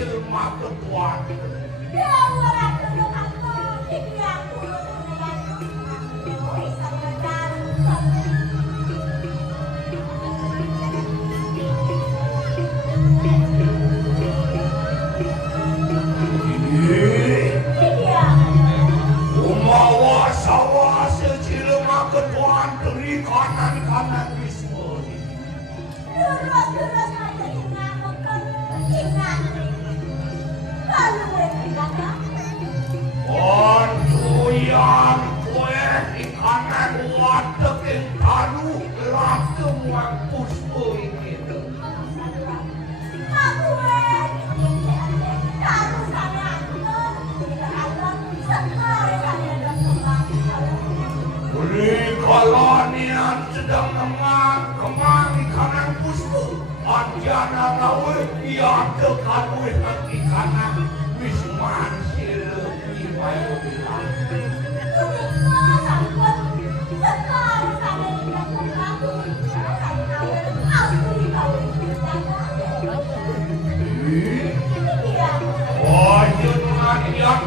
jelma ketuaan. Ya orang itu kamu yang dulu bisa berjalan. Umawa-sawa sejelma ketuaan dari kanan-kanan Wisma. Terus aja ngamuk kecingan. Kalau berkata Antuyan kue di kanan wadah yang taruh gelap semua puspo ini. aku taruh sana aku sekali ada Beri kolonian sedang kemang di kanan puspo. Anjana nawe ia dekat di kanan Wisman Silvi Bayu bilang. Oh, jenunadian.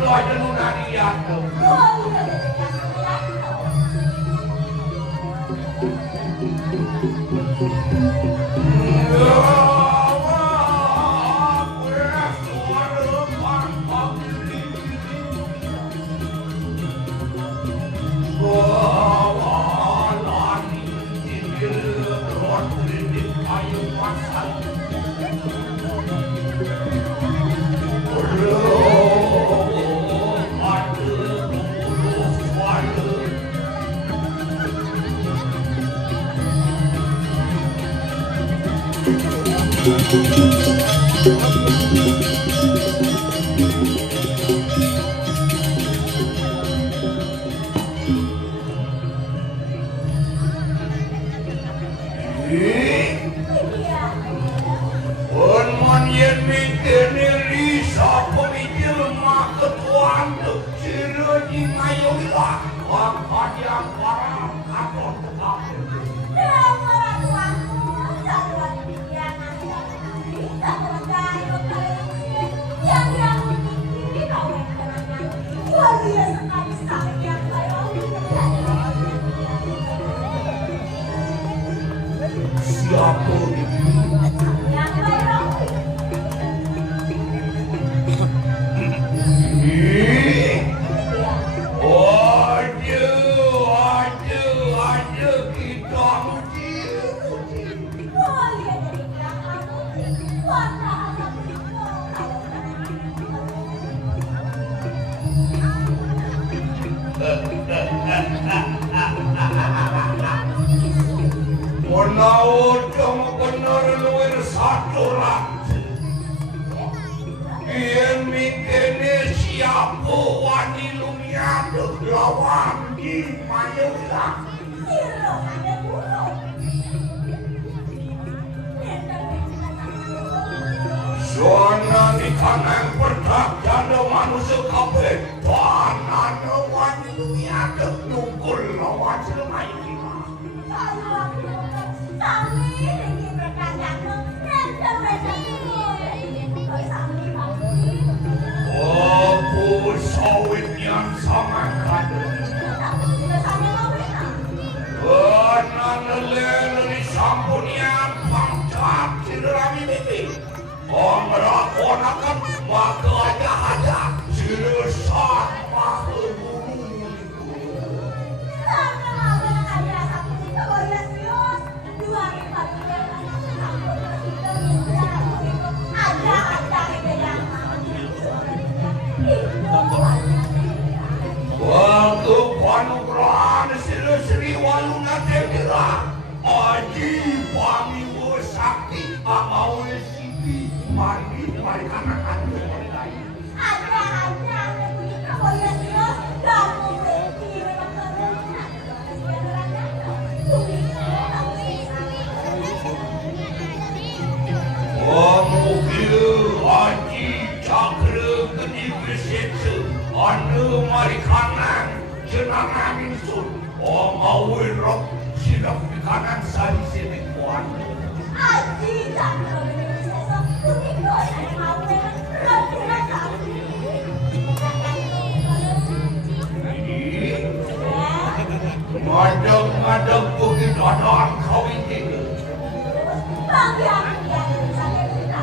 Menaut kamu benar luar satu ratu. Ien mikirnya siapa wani lumia lawan di Mayulang. Soalnya di kanan pertak janda manusia kabeh panan wani lumia nungkul lawan selamayu kita. Oh, sawit yang sama kado. Benar lele sampunian pangkat sirami bibi. Merakonakan maka ada siresan maka buru. Waktu panugrahan Sri Waluna Devira Aji Pami Sakti Amau Sipi Mandi Marikanakan Anu marikanan jenangan insun awin rok sidak di kanan sari sinik kuan. Aji jangan berbicara sesuatu itu saya mau Tapi aku yang bisa kita.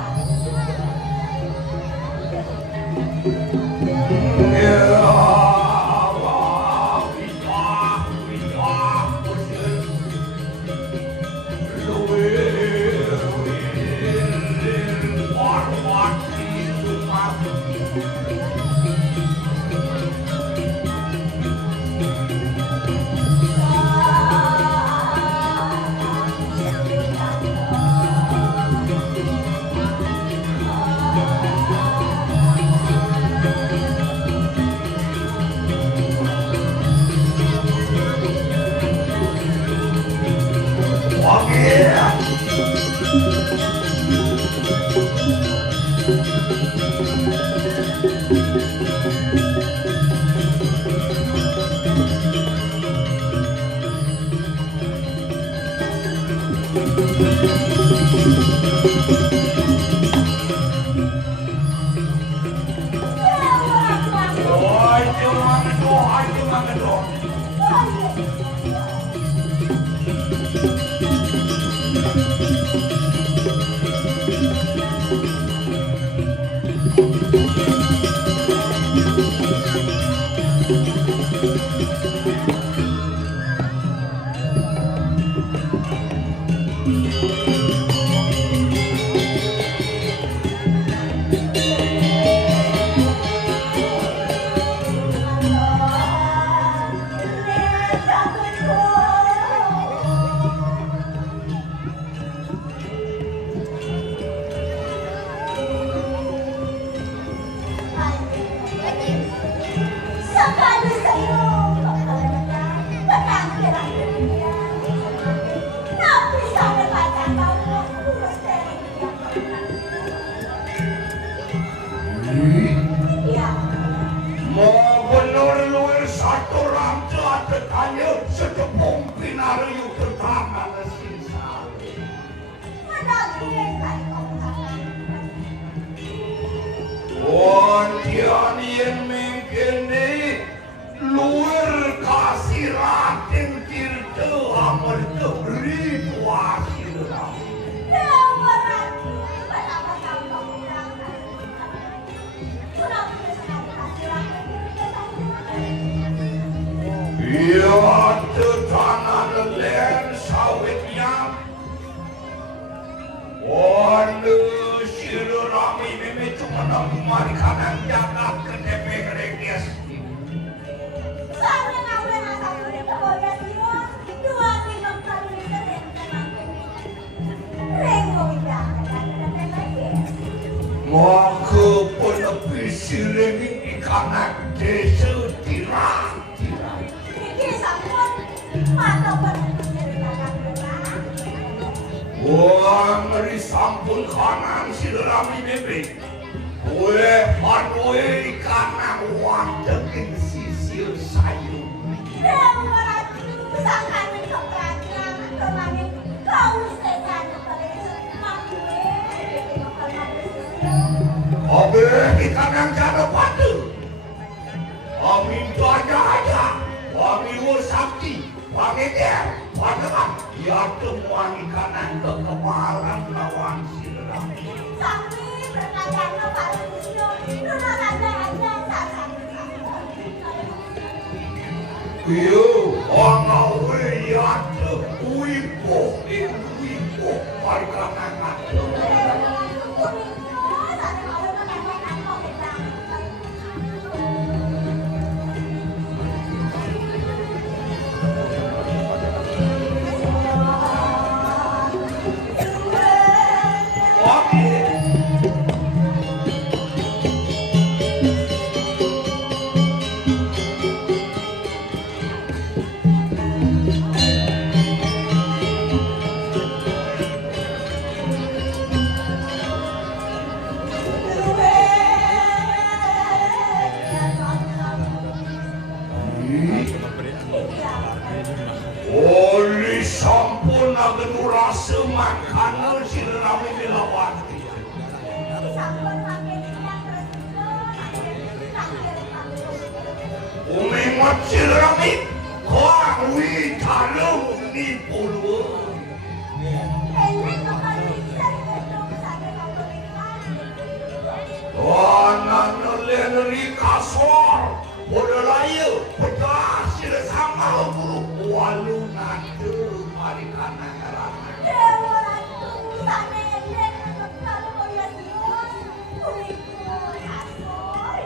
asor bodoh layu pecah sila sama guru walungan tuh mari kana ngarana Dewa ratu sana endek kalau mau ya Dios kuliku asor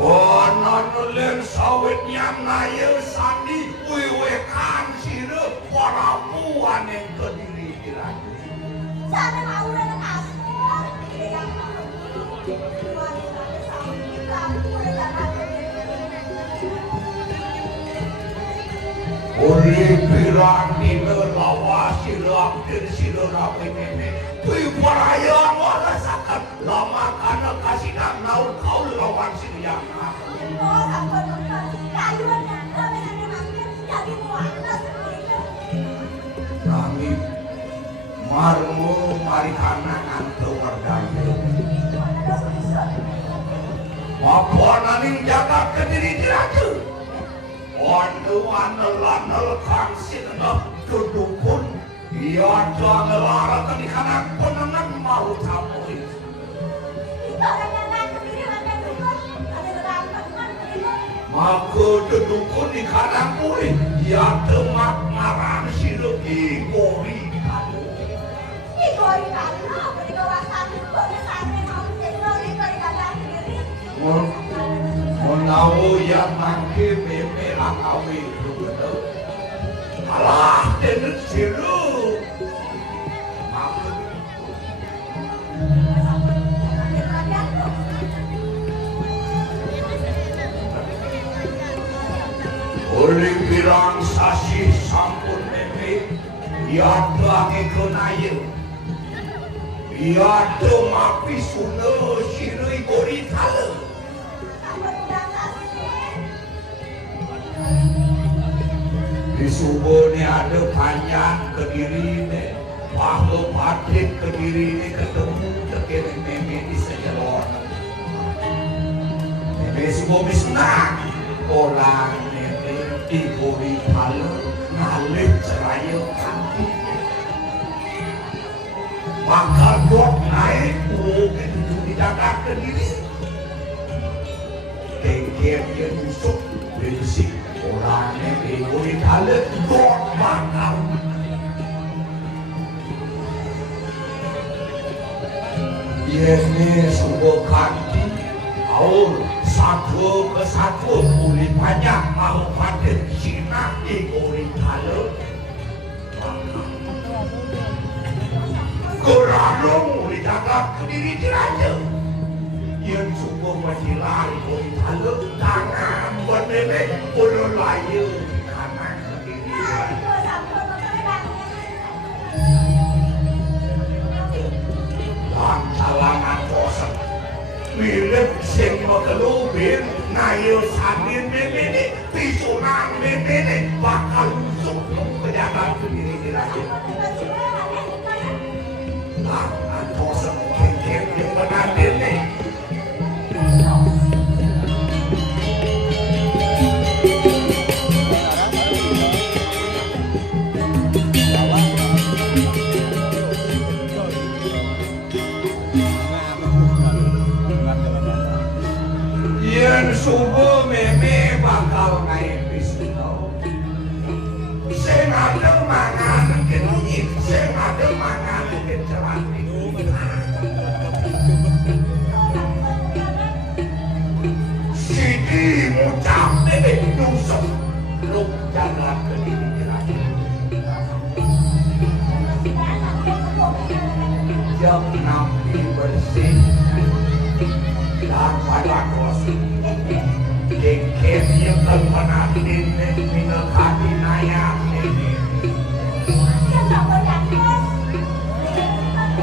oh nonulen sawitnya naya sandi wiwekan sila warapuan yang kediri diraju sana mau dan asor yang Uli pirang dina lawa silap dan silap ini Tui perayaan warasakan lama karena kasih naun kau lawan silyang Nami marmu mari kanangan tewardang Apa naning jaga kediri diraju Wanel kang sinah dudukun Ia jangan larakan di kanan penengan mau tamu Maka dudukun di kanan pulih Ia temak marang sirup igori kalu Igori kalu? Beribawasan Beribawasan mau igori kalu sendiri Menawu yang mangke meme akawi itu betul Alah denut siru Oleh pirang sasi sampun meme Ia telangi kenayu Ia temapi suna siru igori kalu Di subuh ni ada panjang ke diri ni Pahala patik ke diri ni ketemu Dekat meme di sejelon Meme subuh misnah Orang meme igori kala Ngalih ceraya kanti Bakal dok naik Itu dijaga ke diri Kengkir dia nusuk Bersih orangnya igori kala dok bakal Ini sebuah kanti Aul satu ke satu Uli banyak mau pada Cina igori kala bakal Gerarong uli jaga ke diri diraja Yang sebuah majilah igori kala tangan berdele Ulu layu kanan ke diri diraja Lancalangan bosan Milik sing magelubin Nayo sambil memene Pisunan memene Bakal usuk Kejagaan sendiri diraja Lancalangan bosan Kengkeng yang benar ini Yen subuh meme bakal naik pisau Sing ada mangan kenunyit Sing ada mangan kecerat Sidi ngucap meme nusuk Luk jaga ke diri diraja Jam nampi bersih Dan pada kosi Dikit yang terpenatin Minal hati nayak ini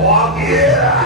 Oh gila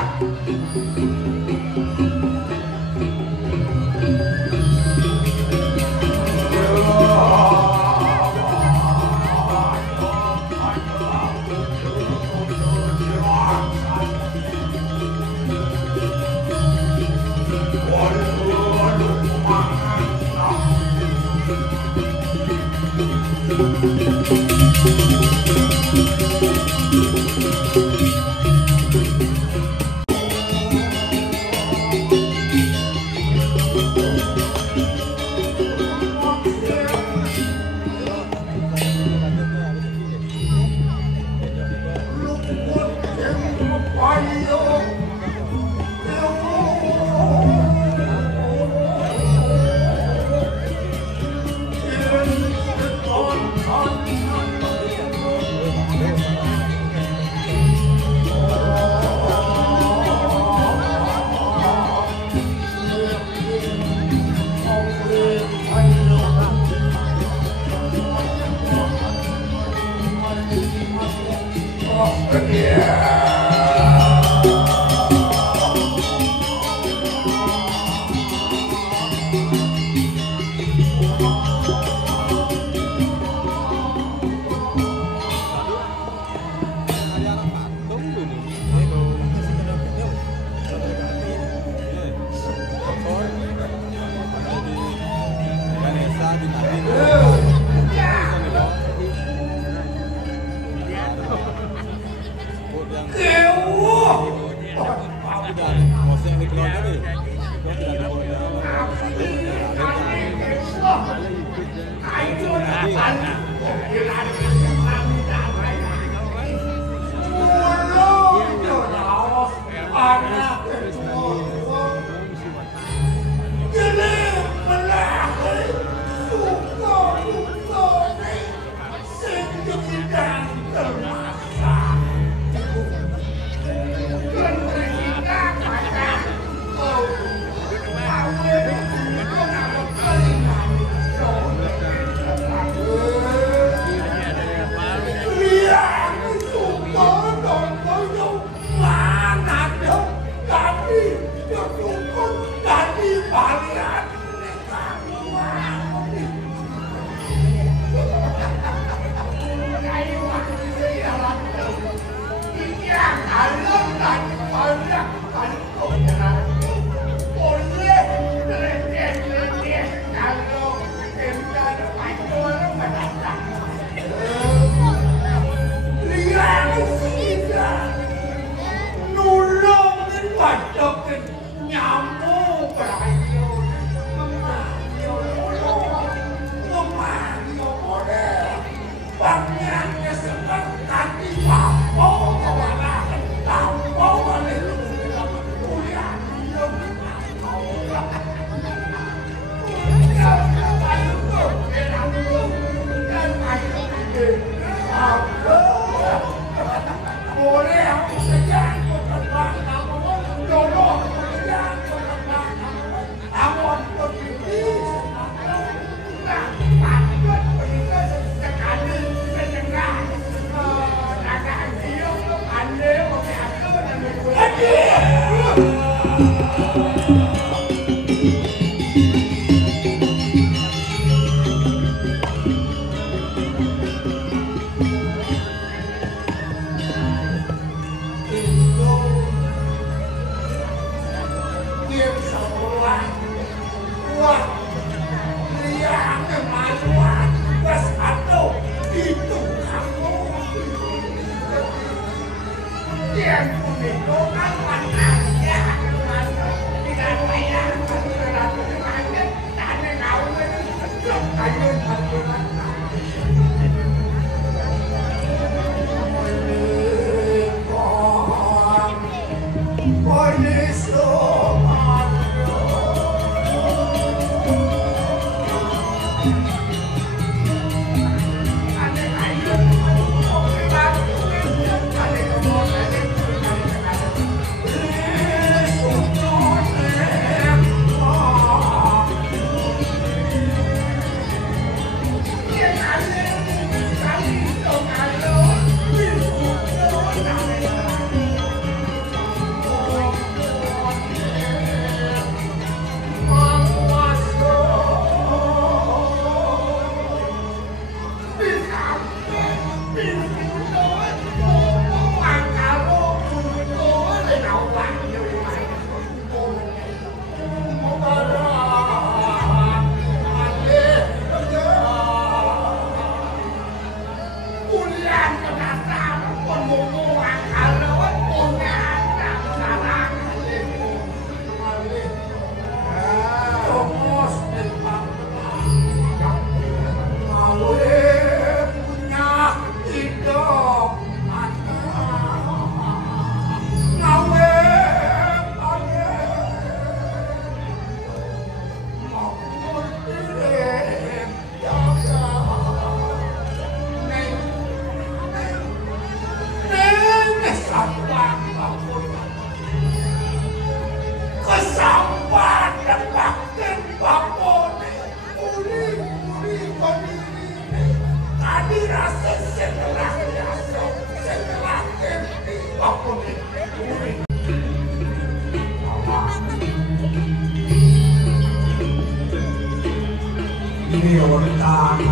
Ini orang kita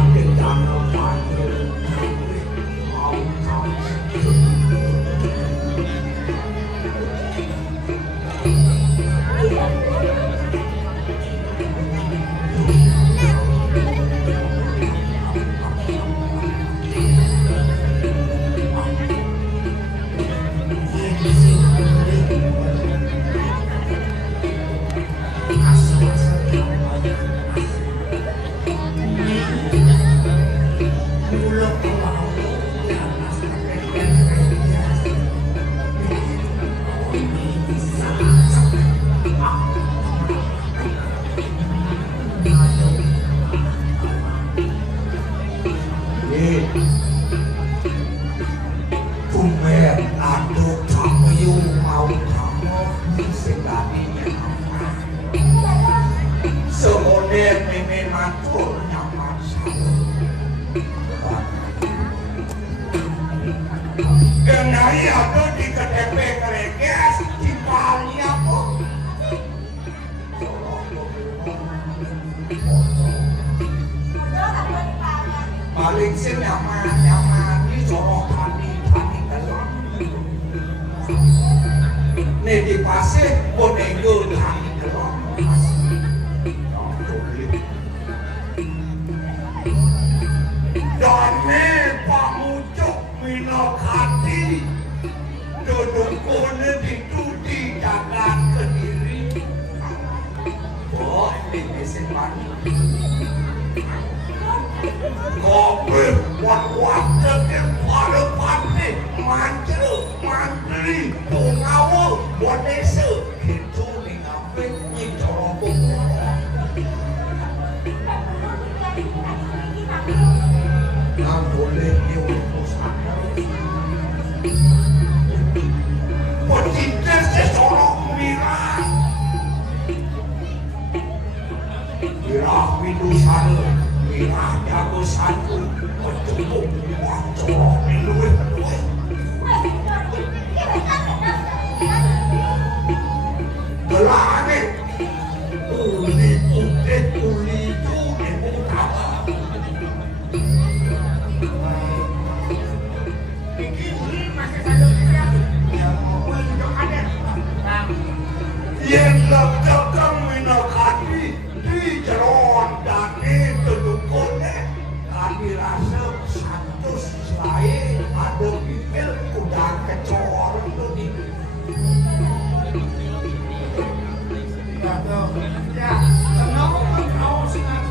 paling sih nyaman di sorokan di dalam nih di pasir bonenggo di dalam dan nih Pak Mucuk Minokati duduk kone di jagat Kediri oh ini sepani kopi buat depan nih mantri pengawu buat desa gitu nih ngapain nih corong nggak boleh diurusan pencinta sesorong mirah widusan mirah jago satu mencukup corong miluin gelane uli utama yang letakkan Minokati di jeron dan itu dukunnya kami rasa satu selain ada bibir udah kecor itu di ya kenapa kau sangat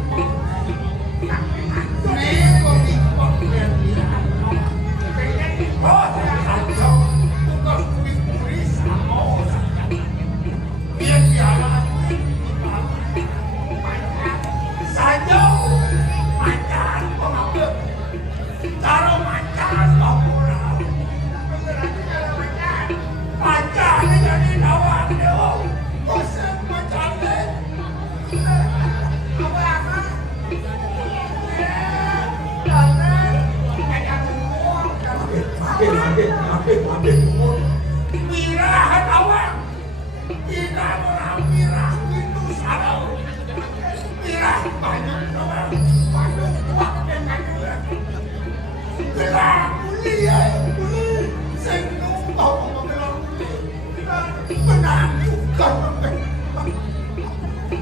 Mirahan awang tidak mirah itu sarau mirah banyak awang banyak kuat dengan gerak mulia senang tahu mengelang menang juga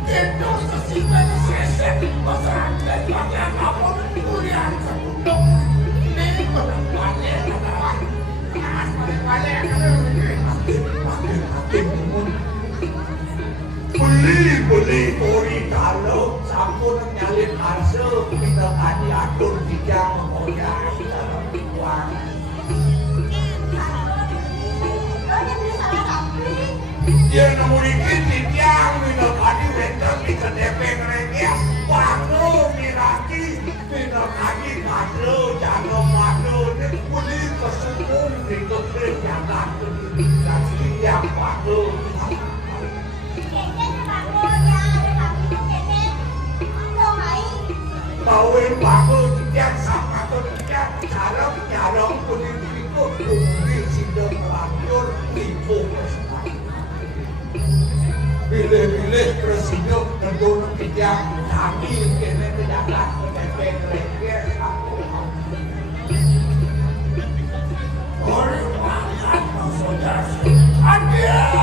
itu sesimen sesek masalah dan bagian apapun mulia sebelum ini penampilan adalah beli tori kalau sampun nyalin hasil kita tadi atur dijang oya dalam uang dia namun ini dijang Minokati wender di KTP mereka waktu miraki Minokati kado jangan kado beli kesumung di keberjalan dan yang kado Kawin bagus tidak sama atau tidak cara nyarong politik itu di sidang radio pilih-pilih presiden tentu tidak kami kini menjaga kedepan lagi hormat saudara hadir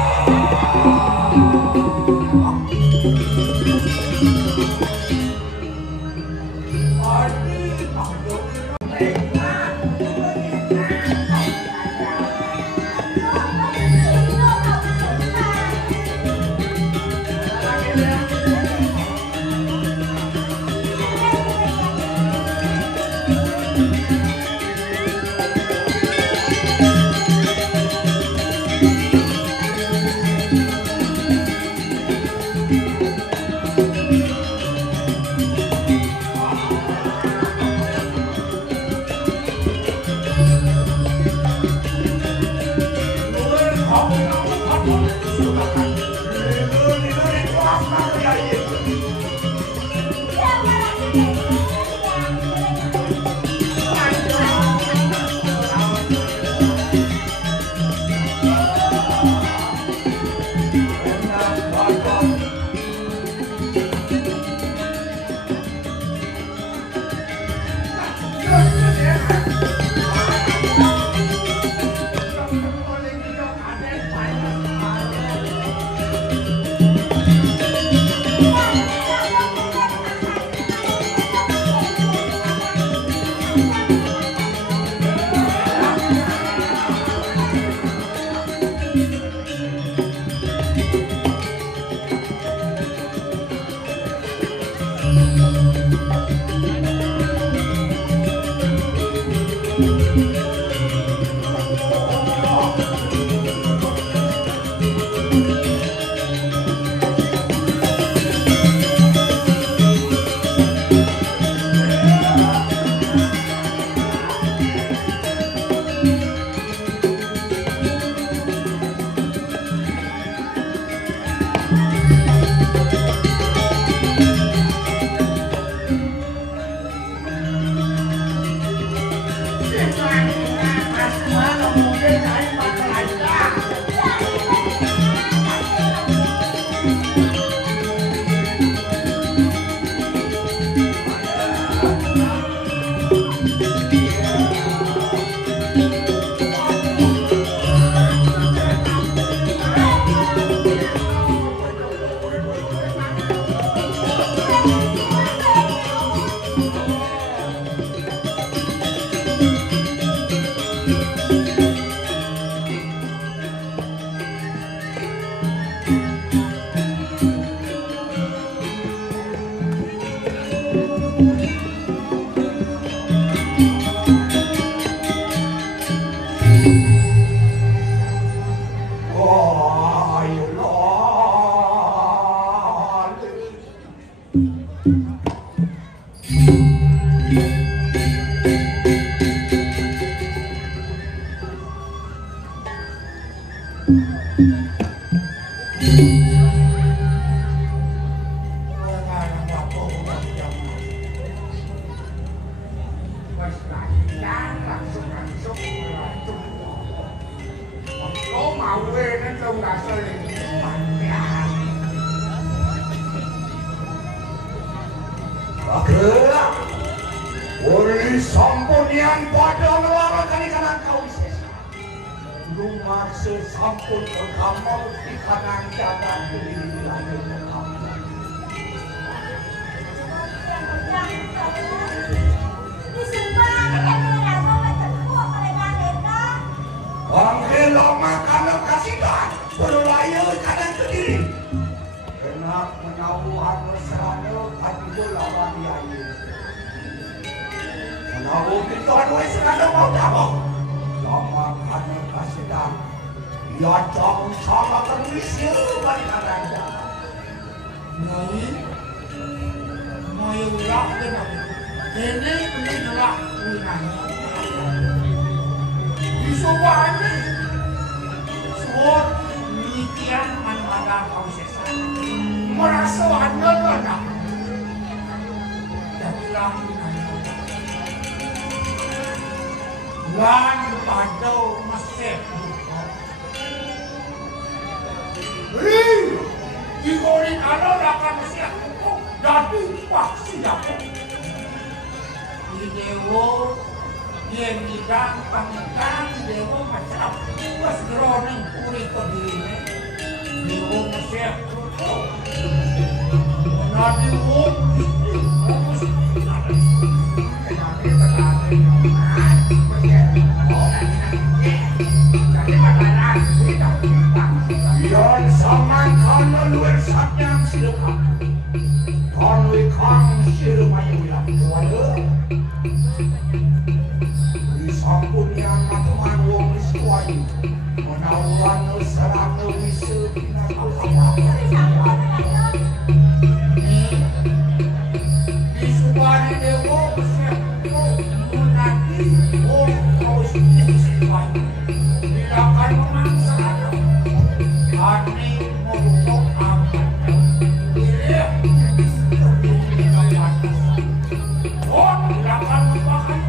akan siap dari waksi aku. Di dewa yang bidang panggilan dewa macam buas geroneng puri ke diri dewa masih nanti wong fokus yon saman kana luar sakyang silukan konwi kang silumayu yang tuaga sampun yang matuan wong iskuayu menawan serang wisu di subari dewa siap menanti wong kawis iskuayu tidak akan memangsa ani mau aman dilihat seperti pantas wong tidak akan memakan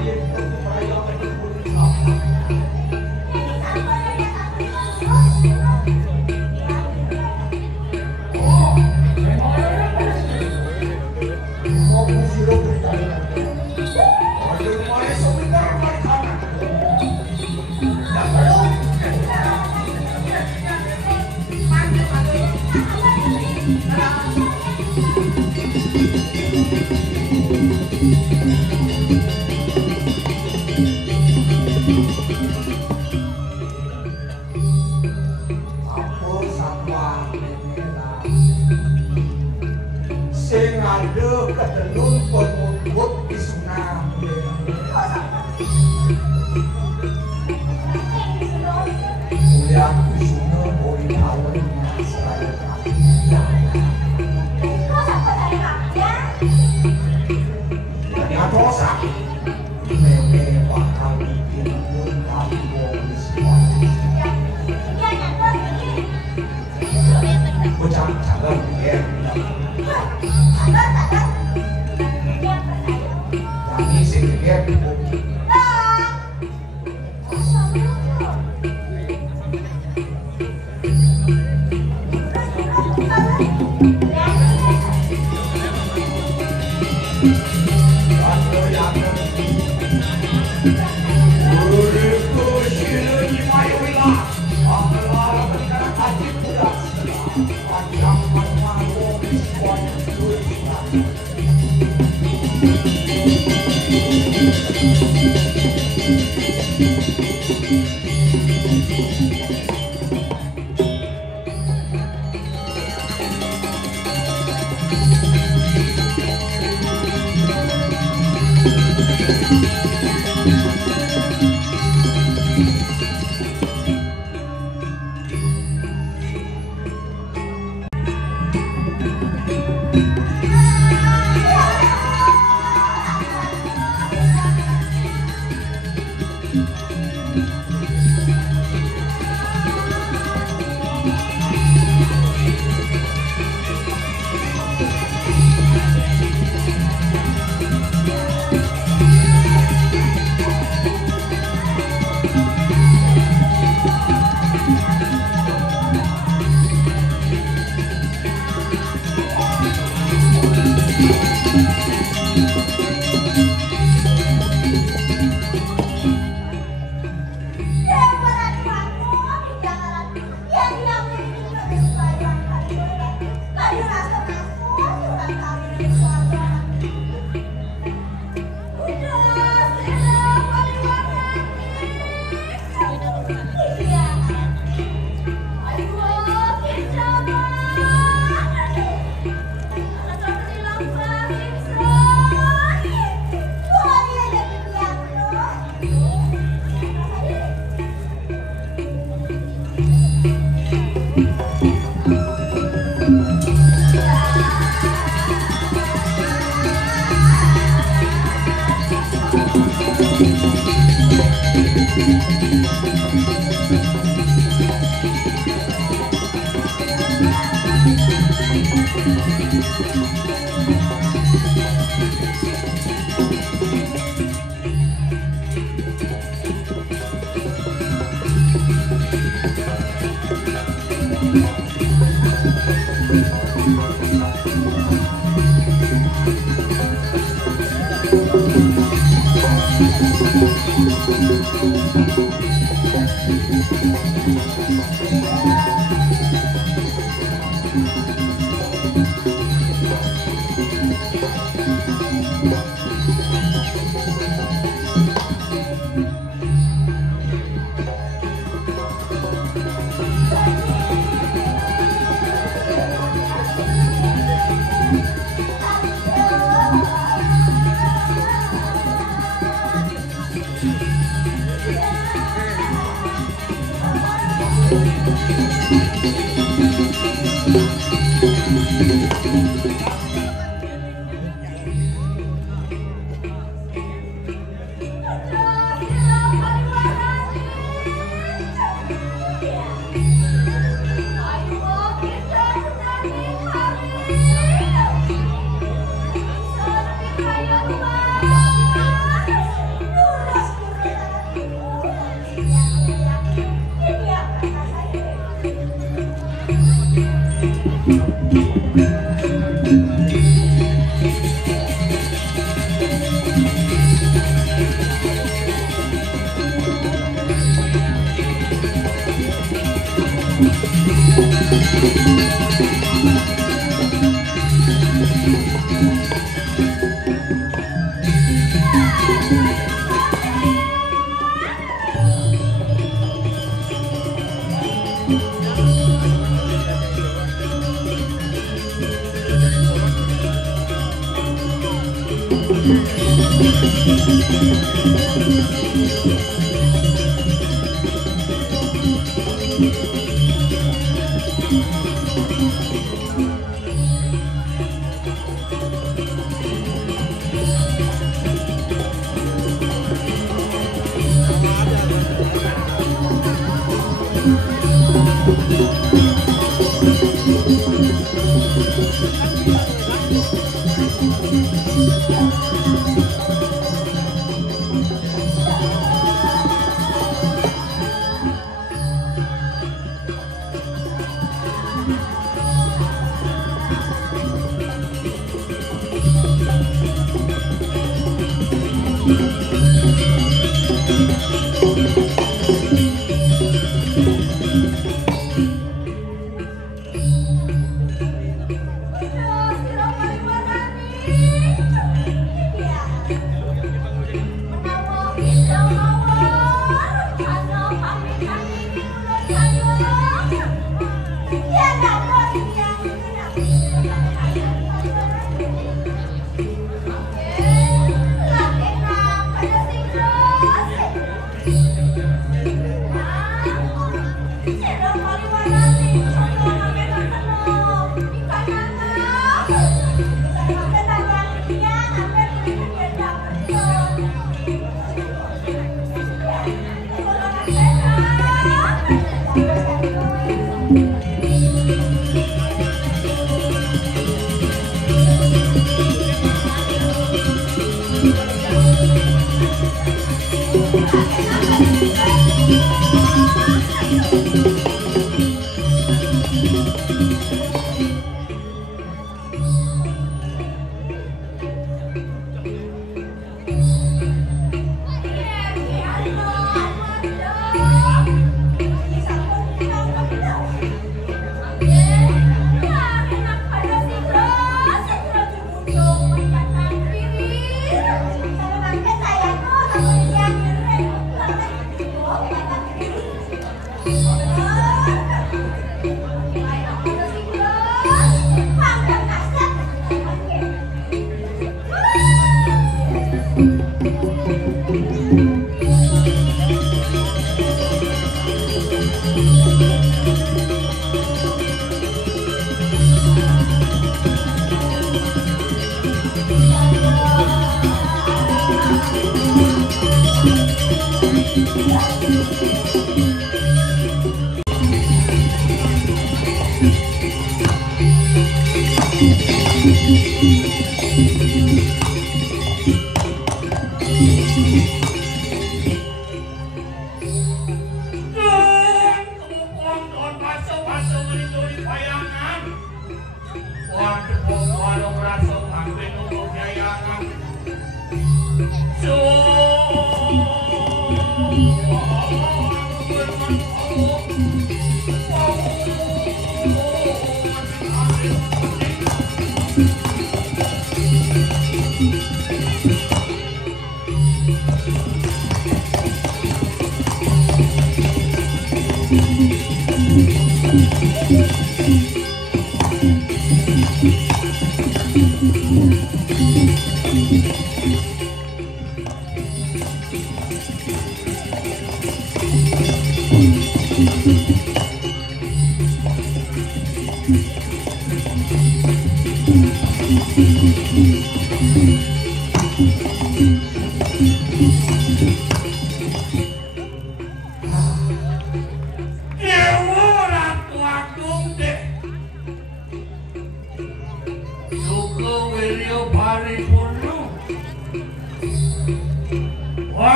Aduh,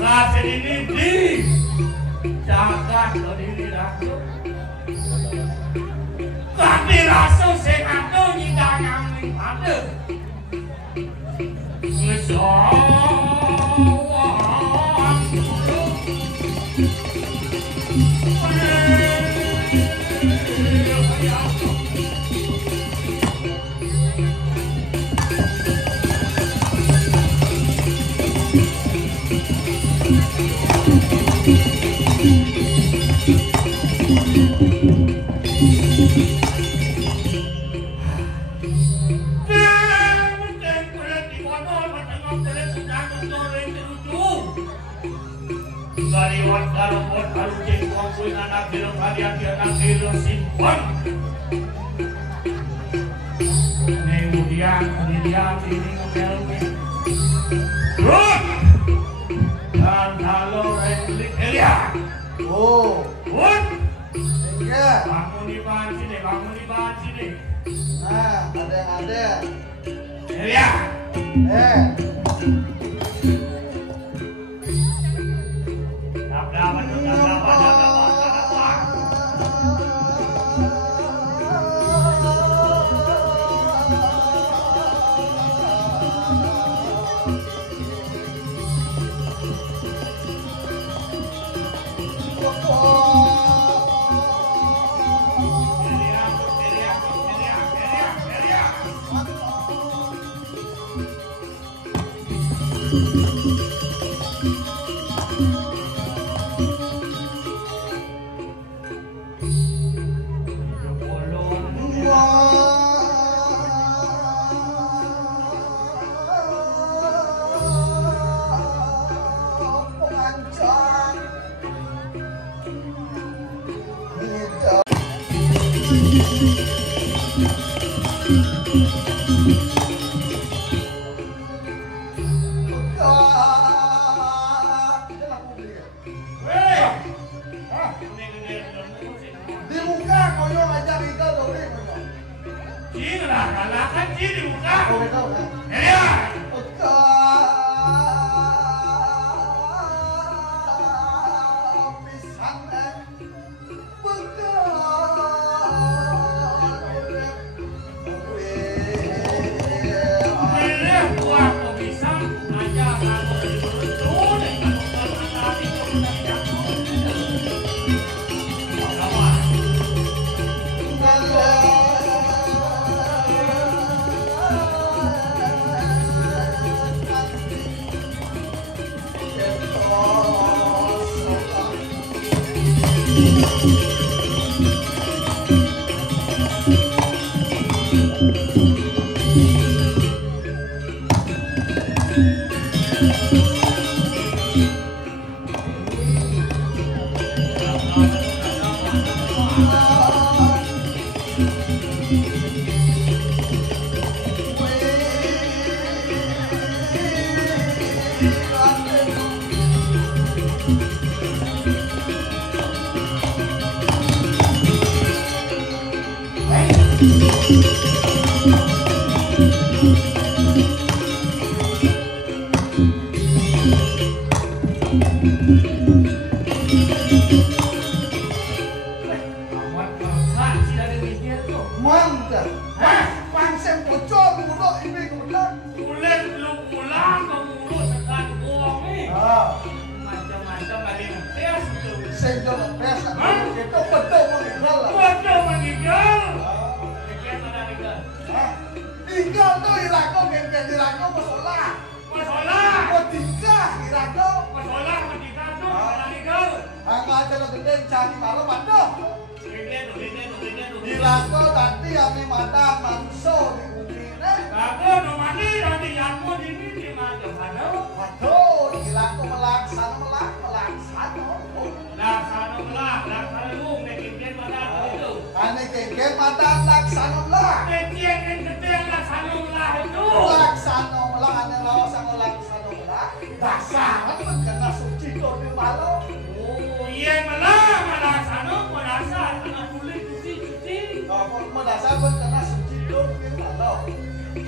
Rasa ini di jagat lo diri aku. Tapi rasa sengaja nyindah nyaming pada. Kemudian ini modelnya Run dan halo Republik Elia. Oh, Run iya. bangun di bahan sini. Nah, ada yang ada. Elia.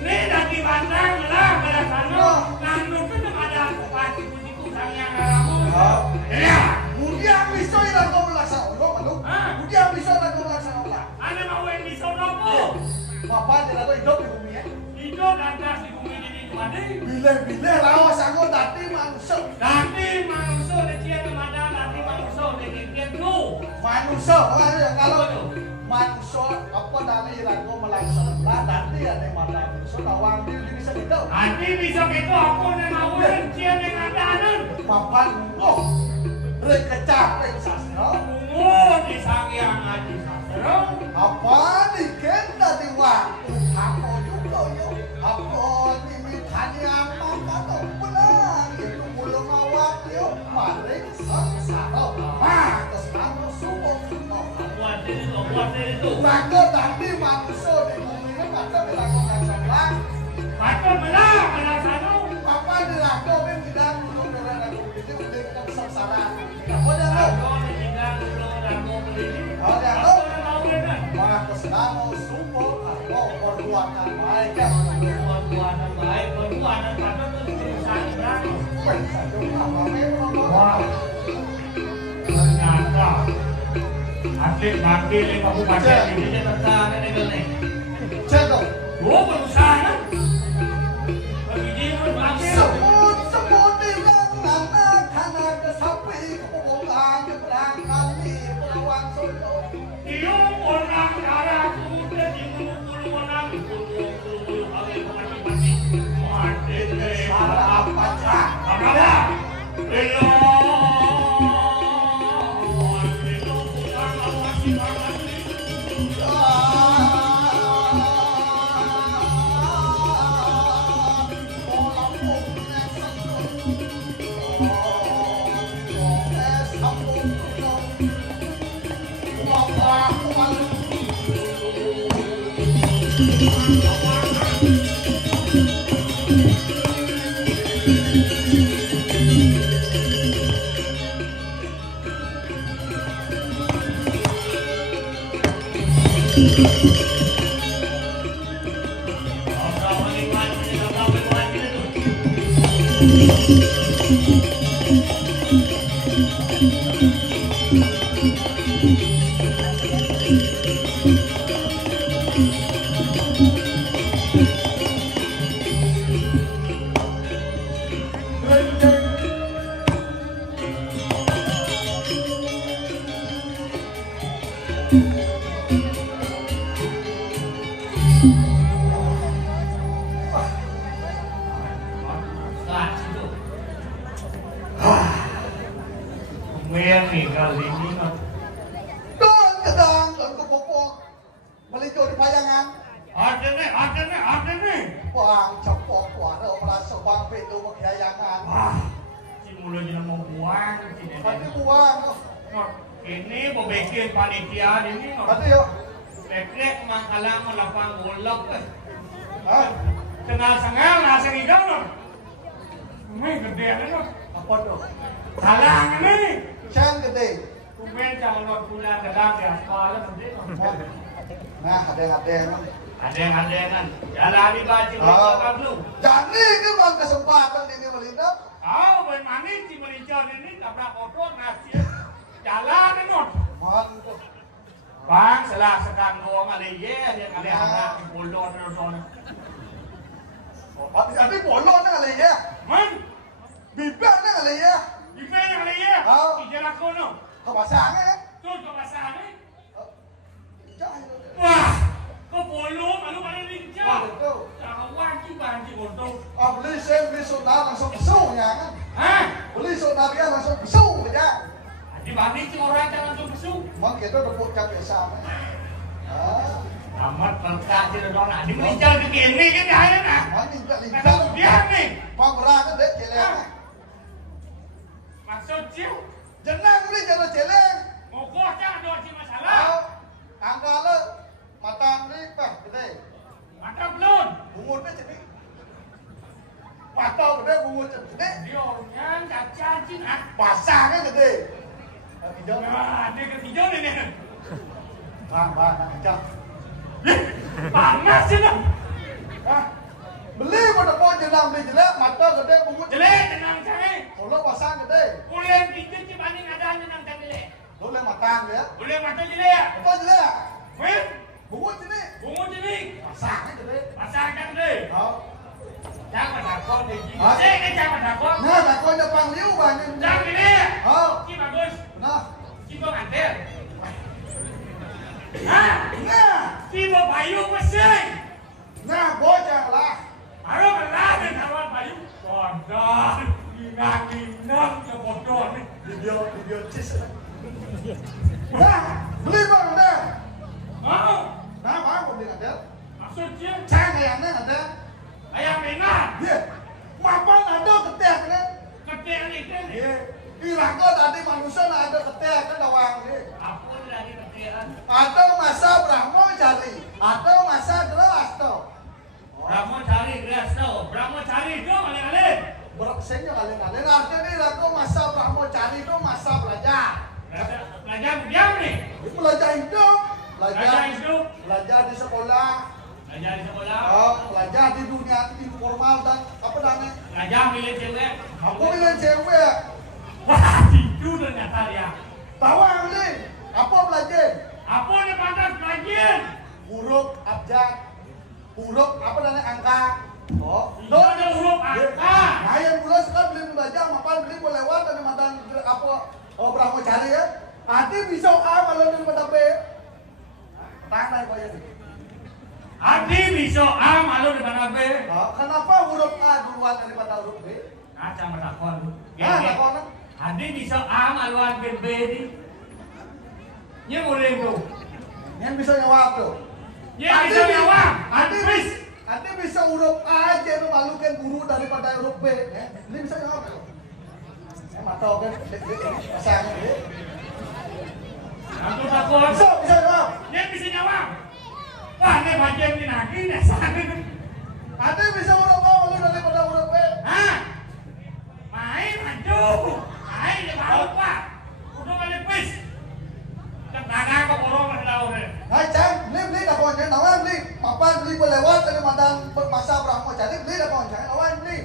Ini dari bandang lah pada sana, nang itu ada kupati kuciku sang yang hidup di bumi ya. Hidup lantas di bumi ini mana? Bilih-bilih lawas aku tadi manusia. Tadi manusia dia kemana? Tadi manusia dia tu. Manusia, kalau manusia apa dari ragu melaksanakan tadi ada manusia lawang dia bisa hidup. Nanti bisa gitu aku nak mau dia dengan danan. Papan oh, rekecapek sastra. Oh, di sangyang aji sastra. Apa nih kena di waktu apa juga yo. Apa ini tanya apa kata pulang itu mulung awak yo. Maring sangsara. Ah, terus kamu subuh subuh. Buat itu. Ragu tadi manusia di bumi ini masa dilakukan sebelah. Maka belah belah satu. Apa diragu ini tidak belum ada itu udah kita sengsara. Apa dah lo? Aku tidak dulu ragu beli. Oh dah Aku lo. mau benar. Maka kamu subuh atau perbuatan baik ya. Perbuatan baik, perbuatan patut berusaha berani. Satu apa memang. Wah, ternyata atlet bakil yang kabupaten ini dia tentang ini. Cendol. Oh, berusaha. Bagi dia bakil. Sebut dilarang karena kesapi kebohongan berangkat di Pulauan Solo. Dia orang darah sudah di bulu orang bulu kali mati. Mati deh. Salah apa cak? Apa? Belum. Ini bobekin panitia ini no. Berarti yuk. Rekrek mangkalang melapang golok. Hah? Sengal-sengal nasi hidang no. Ini gede no. Apa tuh? Salang ini. Can gede. Kumen calon bulan dalam di aspal gede no. Nah, ada-ada. Ada-adangan. Jalani baci berapa belum? Jadi ini bang kesempatan ini melintas. Oh, bermanis si melincon ini tabrak motor nasi. Jalan no. Mantap. Bang, salah sekang doang ada ye, dia ada anak di bolon nonton. Tapi bolon nang ale ya. Man, Bibak nang ale ya. di mana yang ada ye? Oh. Di jalan kono. Kebasange. Tuh ke pasar ni. Jangan. Wah, ke bolon, lalu pada lincah. Betul. Jangan wajib banci kontong. Ah, beli sen beli soda langsung besuk ya kan. Hah? Beli soda dia langsung besuk aja. Di banding si orang jangan langsung besuk. Mang kita udah buat biasa. Ah, Amat berkah di dalam. Di melincah begini kan ada nak. mang tidak Nah, lincah. dia ni. Mang berangkat dek celeng. Maksud ciu. Jenang beli jangan celeng. Mogok jangan ada si masalah. Ah, anggala matang beli peh gede. Mata belum. Bungutnya jadi. Patau gede bungutnya gede. Dia orangnya cacat cing ah. Pasangnya gede. Hijau. Nah, dia ketiga ni. Bang, hijau. Panas je nak. Ah, beli pada pohon jenang beli jelek, mata gede bungut Jelek tenang saya. kalau pasang gede, Boleh pintu je banding ada tenang tak jelek. boleh matang ya. Boleh mata jelek. Apa jelek? Weh, Bungut ini bungut jelek. pasangnya gede. Tiba ngantel. Hah? Nah, Tiba payung mesin. nah bocah lah. Baru berlari kawan payung. Bodoh. Inang-inang ke bodoh nih. Video cis. Nah, beli bang ada. Mau? Nah, mau beli ada. Maksudnya? Cang ayamnya ada. Ayam merah. Iya. Mapan ada ketek kan? Ketik ini kan? Iya. Ilang kok tadi manusia ada ketek kan dawang nih. Apa lagi ketikan? Atau masa Brahmo cari, atau masa gelas tuh. Brahmo cari gelas tuh. Brahmo cari itu kali-kali. Berkesenya kali-kali. Artinya nih lagu masa Brahmo cari itu masa belajar. Belajar diam nih. Belajar hidup. Belajar hidup. Belajar di sekolah. Belajar di sekolah. Oh, belajar di dunia informal dan apa namanya? Belajar milih cewek. Aku milih cewek. Wah, tidur ternyata dia. Tawang nih. Apa belajar? Apa nih pantas belajar? Huruf abjad. Huruf apa namanya angka. Oh, Itu ada huruf angka. Nah, yang mulai sekarang beli belajar, mapan beli boleh lewat dan mantan apa? Oh, Brahmo cari ya. Nanti bisa A kalau daripada B. Tangan kau ya. Adi bisa A malu daripada B. Oh, kenapa huruf A duluan daripada huruf B? Kacang bertakon. Ah, takon. Adi bisa A maluan ke B di. Nya boleh tuh. Yang bisa jawab tuh. Nya bisa jawab. Adi Habis. Adi bisa huruf A aja itu malukan guru daripada huruf B. Ini bisa jawab tuh. Mata oke, pasangnya deh. Aku takut. Bisa jawab. Nya bisa jawab. Wah, ini bagian ini lagi nih sana. Adi bisa huruf A malu daripada huruf B. Hah? Main maju. Main dia mau pak. Udah balik kuis. Ketangga kok orang masih tahu deh. Hai Cang, beli dah kawan Cang, lawan beli. Mapan beli berlewat dari mantan masa Brahmo jadi beli dah kawan Cang, lawan beli.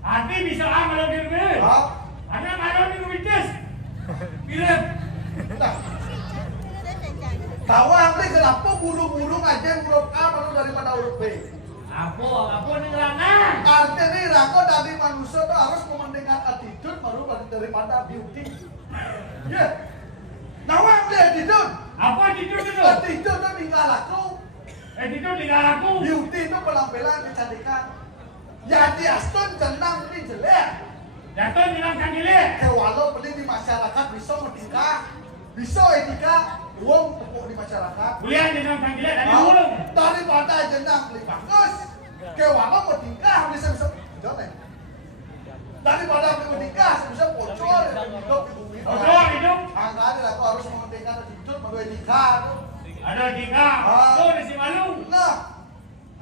Adi bisa A malu di B. Oh, Ada malu di Witis. Film. nah. Tawang beli kenapa buru-buru ngajen huruf A malu daripada huruf B? Apa nih celana? Artinya nih rako dari manusia tuh harus mementingkan attitude baru daripada beauty. Ya. Nawang beli attitude. Apa itu? Attitude itu tinggal laku. Itu tinggal aku. Beauty itu penampilan kecantikan. Jadi Aston jenang beli jelek. Jatuh bilang kandilet. Walau beli di masyarakat bisa etika, bisa etika, uang tepuk di masyarakat. Kuliah jenang kandilet dari ulung. Daripada jenang beli bagus, walau etika bisa jangan. Daripada beli etika bisa bocor hidup di bumi. Bocor hidup. Angka ini aku harus mementingkan attitude melalui etika. Ada tiga. Oh, di si malu. Nah,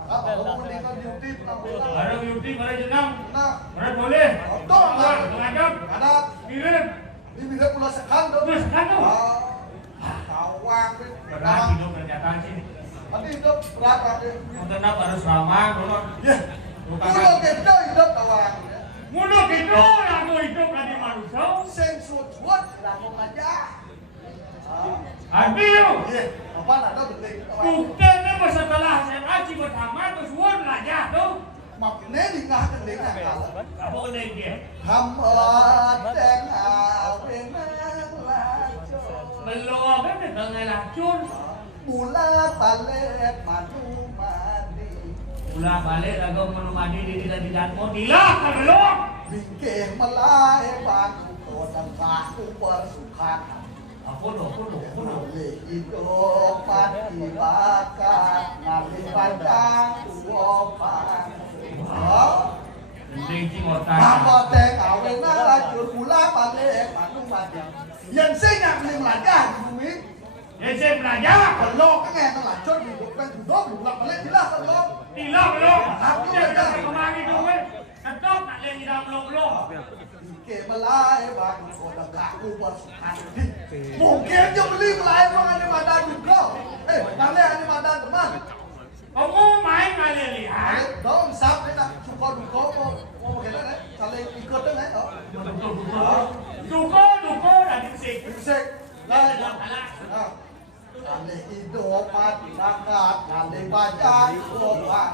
apa mementingkan beauty penampilan. Ada beauty, ada jenang. Nah, Ada boleh. betul lah. Mengadap. Ada Kirim. di bidang pulau sekandung. Pulau Sekandung. Tawang. Berat hidup ternyata sih. Nanti hidup berat nanti. Tetap harus ramah, dulu. Ya. Pulau kita hidup tawang. Mudah gitu, aku hidup dari manusia. Sensual langsung aja. Habis yuk. Iya. Apa ada betul? Buktinya pas setelah SMA cibut tamat terus gua belajar tuh. Maknya di ngah kendeng kalah. Apa kena dia? Hambat tengah benang lajo. Belum kan tengah lacun. Mula balik madu mandi. Mula balik lagu menu mandi di tidak mau tilah kan belum. Bingkeh melai batu kodang kaku bersukan. Apa doh? Boleh hidup mati bakat ngali pandang tuopan. Penting sih ngotak. Hambat awen lajur mula balik madu mandi. Yang saya beli belajar di bumi. Ya saya belajar. Kalau kan yang lacur hidup kan duduk bulan balik jelas kalau. Tilah belum. Dia dah kemari tu weh. Tetap nak lagi dalam belum. Ke melai bang kodang kaku bersukan. Mungkin je beli melai bang ada madan juga. Nanti ada madan teman. Kamu main kali lihat. Dong sab ni nak suka duka mau kena ni saling ikut tu ni. Duko dah disik. Bisik. Lai dah. Saling hidup mati bakat, saling baca tuopan.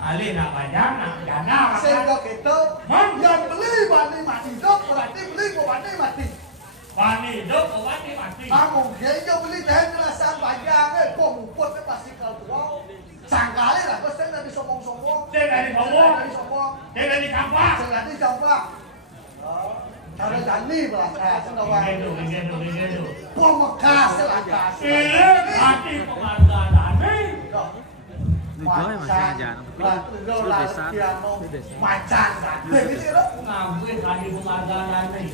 Ali nak bayar nak jana. Sehingga kita yang beli bani mati hidup berarti beli bani mati. Wani hidup, wani mati. Kamu kayaknya beli teh jelasan panjang, kok mumput kan pasti kalau sangkali lah, kok saya dari sombong-sombong. Saya dari sombong. Saya dari kampak. Saya dari kampak. Cara jani belah, cendawan. Begitu. Pemekas selakas. Ini hati penghargaan ini. Macan, macan, ngabuin tadi penghargaan ini.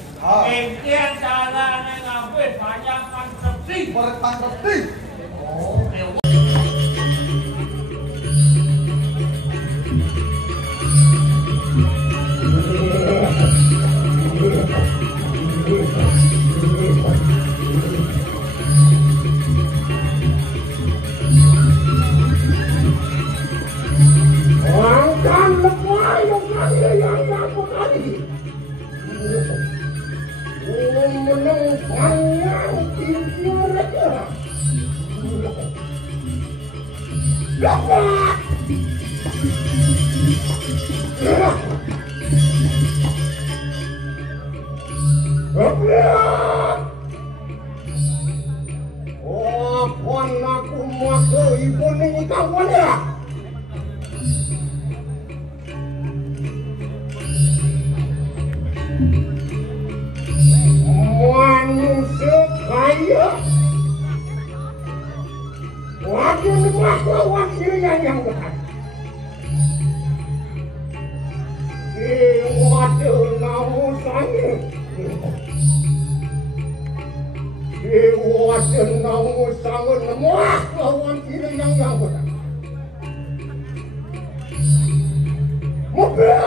Intian caranya ngabuin banyak konsepsi. Berkonsepsi. Oh, manusia kaya wakil makhluk wakilnya yang benar wakil namusanya wakil namusanya makhluk wakilnya yang benar mobil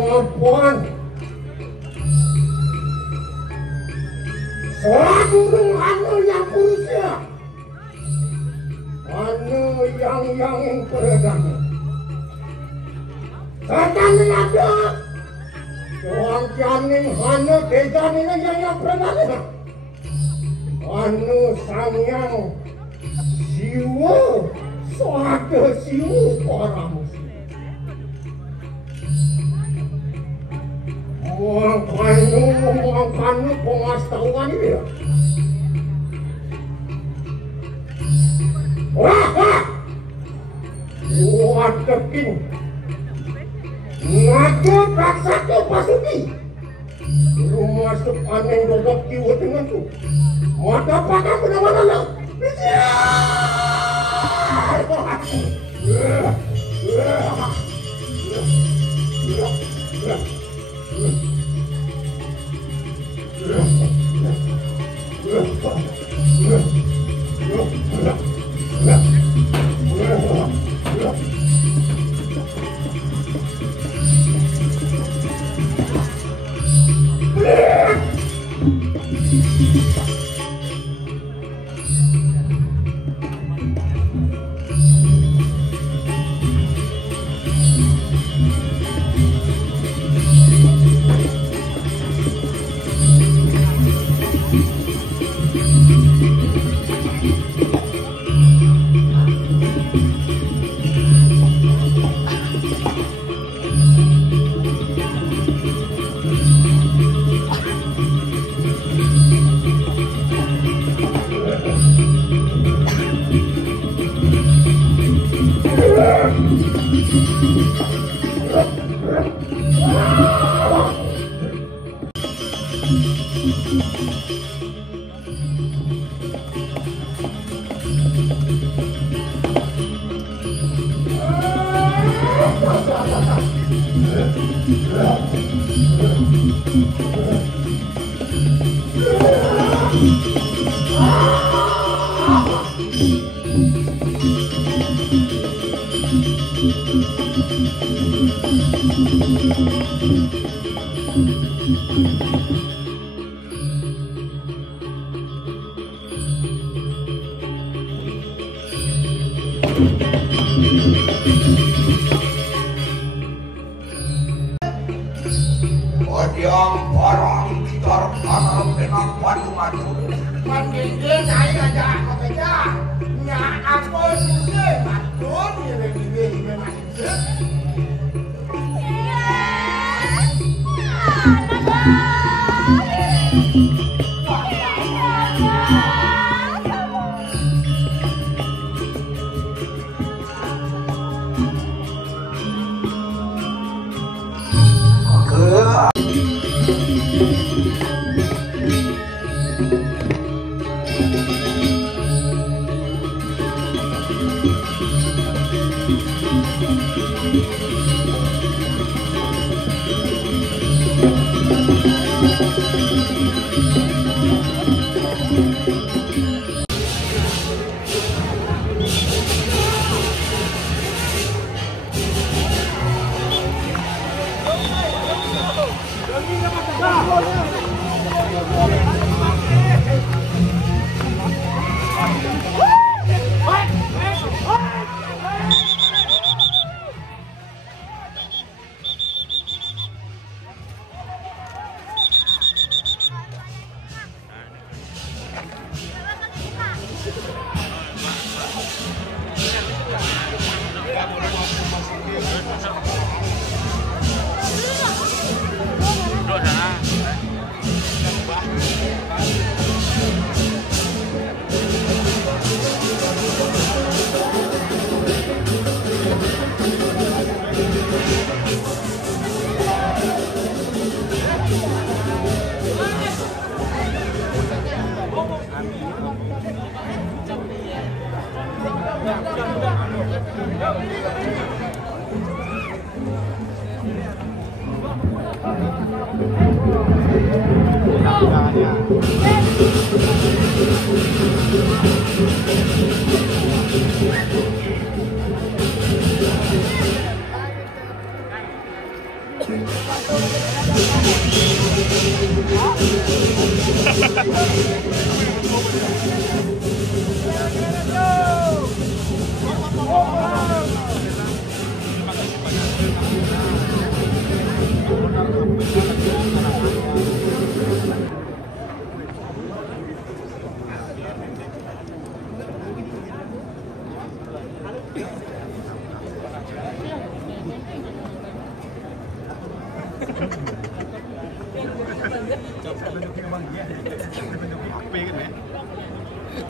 maupun seorang anu yang berusia anu yang beragama setan ada orang janin anu dejanin yang beragama anu sangyang siwa suatu siwa para musuh Muangkanu pengastawan ini ya. Wah! Wadekin. Ngadu paksa ke pasuki. Lu masuk aneh dodok kiwa dengan tu. Mata pakai benar-benar lah. Yang barang bicara tanam dengan madu-madu. Mendingin saya aja katanya. Nya apa sih madu dia begini maksudnya.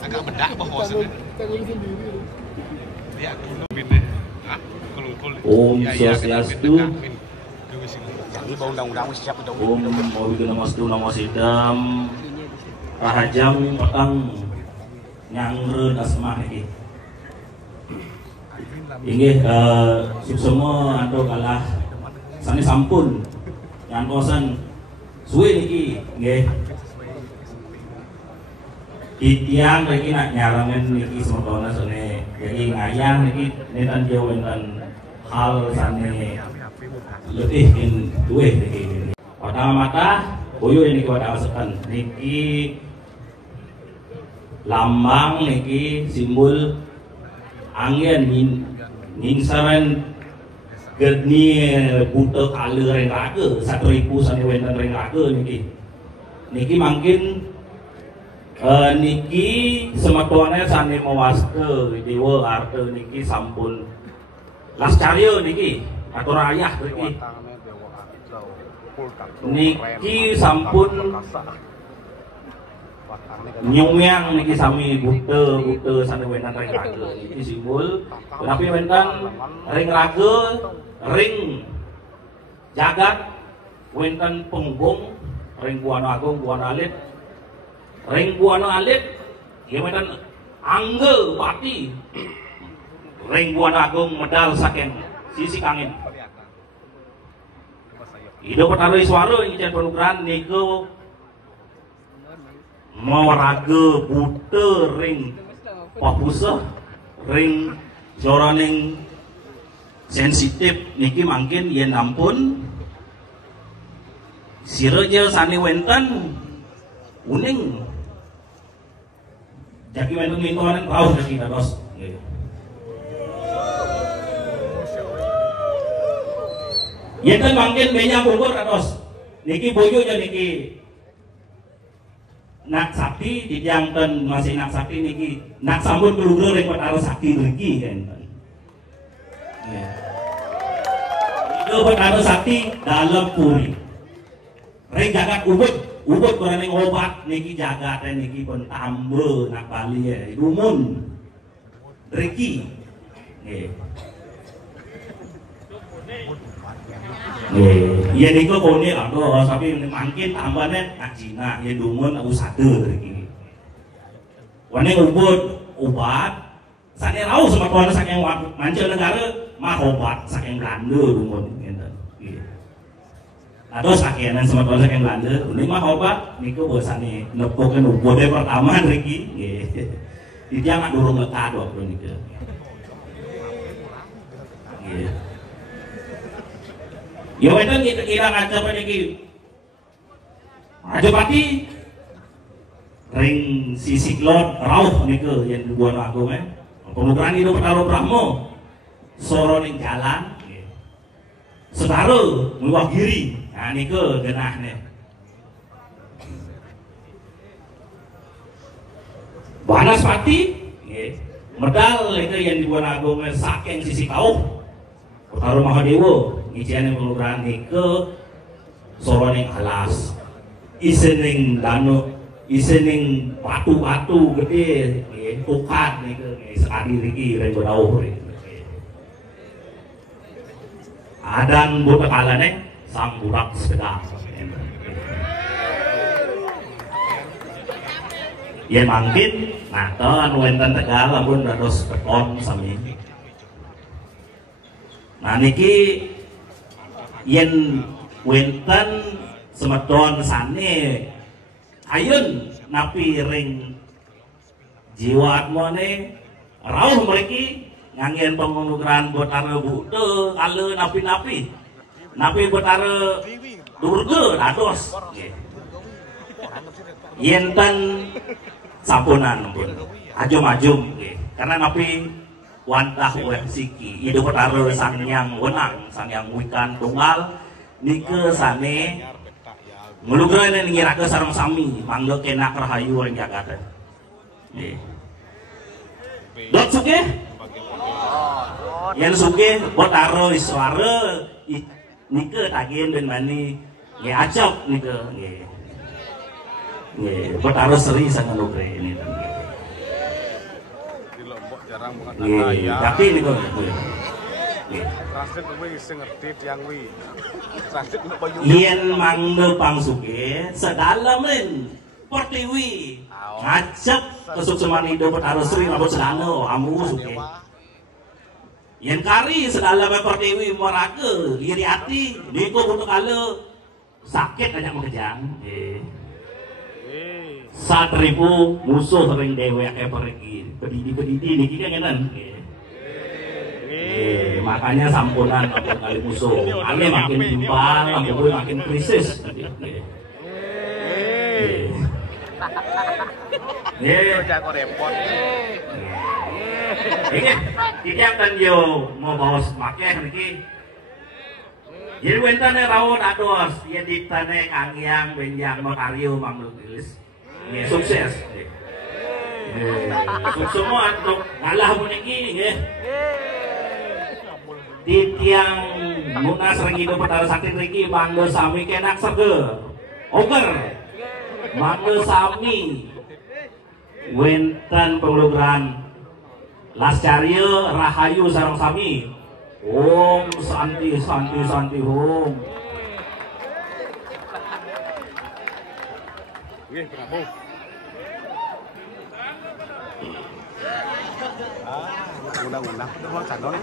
Agak bedak apa maksudnya? Ya, Om Swastiastu. Jadi bau undang-undang siap Om Mawiguna Namo Sidam. Rahajam petang nyangreun asma iki. Inggih suksema ando kalah sane sampun nyantosan suwe niki nggih. Titiang lagi nak nyarangan niki sementara sone jadi ngayang niki netan jauh enten hal sane lebih in duwe niki pada mata boyo ini pada asekan niki lambang niki simbol angin ninsaran gedni buta kale reng raga 1000 sane wenten reng raga niki mungkin niki semetuane sane mawaste dewa arte niki sampun lascarya niki atur ayah niki sampun nyumyang niki sami buta sane wenten ring raga niki simbol tapi wenten ring raga ring jagat wenten punggung ring buana agung buana alit ring buana alit ya wenten angge pati ring buana agung medal saking sisi kangin hidup pertarui suara yang jadi penukaran niku mawaraga buta ring papusah ring joroning sensitif niki mungkin yen ampun sireja sani wenten uning jadi wenten mintuanan tahu jadi dados yen kan mungkin benya Bogor dados niki boyo nya niki nak sakti dijangten masih nak sakti niki nak sambut keluhur ring Batara Sakti niki enten itu Batara Sakti dalam puri ring jagat ubud kurang obat niki jagat niki pun tambe nak Bali ya dumun riki iya niku kone aduh tapi mungkin tambahnya nak Cina ya dumun aku satu riki wane ubud obat sane rau semetuana saking mancanegara mah obat saking Belanda dumun ngenten aduh sakenan semetuana saking Belanda ini mah obat niku bosane nepokeun ubode pertama riki nggih dia nggak durung lekad waktu niku nggih ya wenten kira ngaca niki Majapati ring sisi klon rauh niku yen buan agung pemukulan itu Batara Brahma soro ning jalan setara mliwah giri nah niku genahne Banaspati nggih medal itu yen buan agung saking sisi kauh Batara Mahadewa ngijian pemukulan niku soro ning alas isening danu isening batu-batu gede tukat niku sekali riki ring dawuh adan buat kalane sang budak sepeda. Yen mangkin, nah ton wenten Tegal ampun dados beton sami. Nah niki yen wenten semedon sane ayun napi ring jiwa atmane rauh mriki nganggen pengunuran botare bude kale napi botare durga dados nggih. Yen ten sampunan pun ajum-ajum nggih. Karena napi wantah weh siki idu botare sang yang wenang sang yang wikan tunggal nike sane ngulugrane ngirake sareng sami mangga kenak rahayu ring jagat. Nggih. Dot sugih. Yen sugih botaro iswara nike tagen ben mani nggih acap nike nggih. Nggih, botaro seri sang nugre ini nggih. Di Lombok jarang banget ya. Tapi niku nggih. Rasid kuwi sing ngerti tiyang wi. Rasid nek bayu. Yen mangga pangsuge sedalamen pertiwi. Ngajak kesuksesan hidup botaro seri rambut sedano amu suge. Yen kari sedalamen pertiwi morake iri ati niku kudu kale sakit banyak mengejang. Nggih. Satribu musuh ring dheweke pergi. Pedidi niki kan ngenen. Makanya sampunan kali musuh. Ane makin timpang, ampun makin krisis. Nggih, kok repot. Iki akan yo mau bawa makeh niki. Jadi wentane rawon ados, yen ditane Kangyang benjang makaryo mamlulis. Nggih sukses. Sukses untuk ngalah puniki nggih. Di tiang munas rengido petara sakti niki mangga sami kenak sege. Oger. Mangga sami wenten penglugran Lascarya rahayu sareng sami. Om santi om. Nggih, Prabu. Undang-undang uang calon.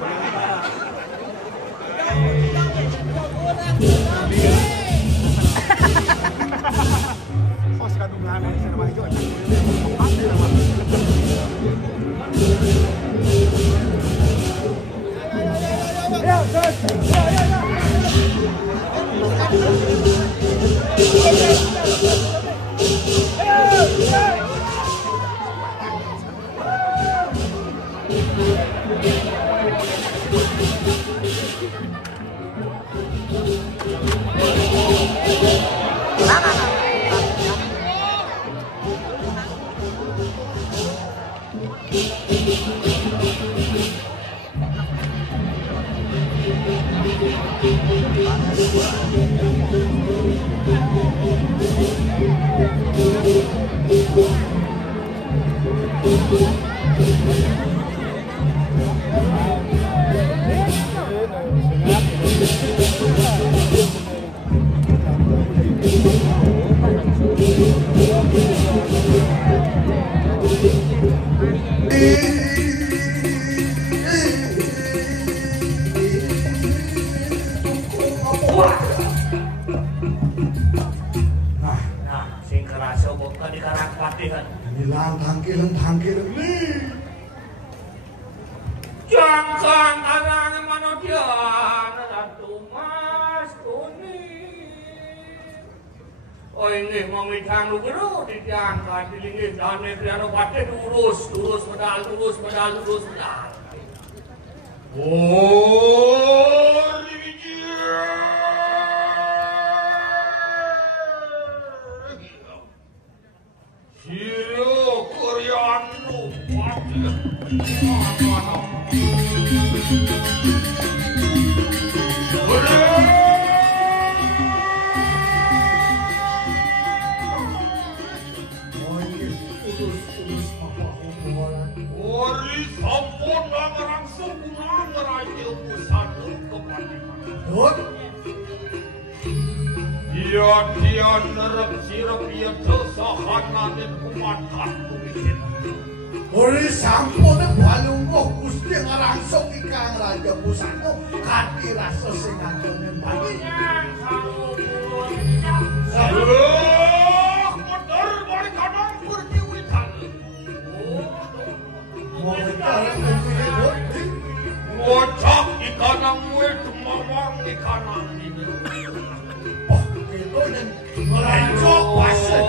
Oh, sekarang ngane sama hijau. Jangkang anane manusia Ratu Mas Tuni. Oh ini mau mitang lu geru diangkat dilingin dan negara pate lurus pedal. Oh Siro Koreano pate. Dia nerep sirep dia sesahanan kumatan kumikin. Ori sampune balungguh Gusti ngarangsung Ikang Raja Pusaka kanthi rasa sing antune bali. Motor balik kanan berjiwitan. Ngocak di kanan gue demamang di kanan ini. Oh, itu yang ngerancok pasir.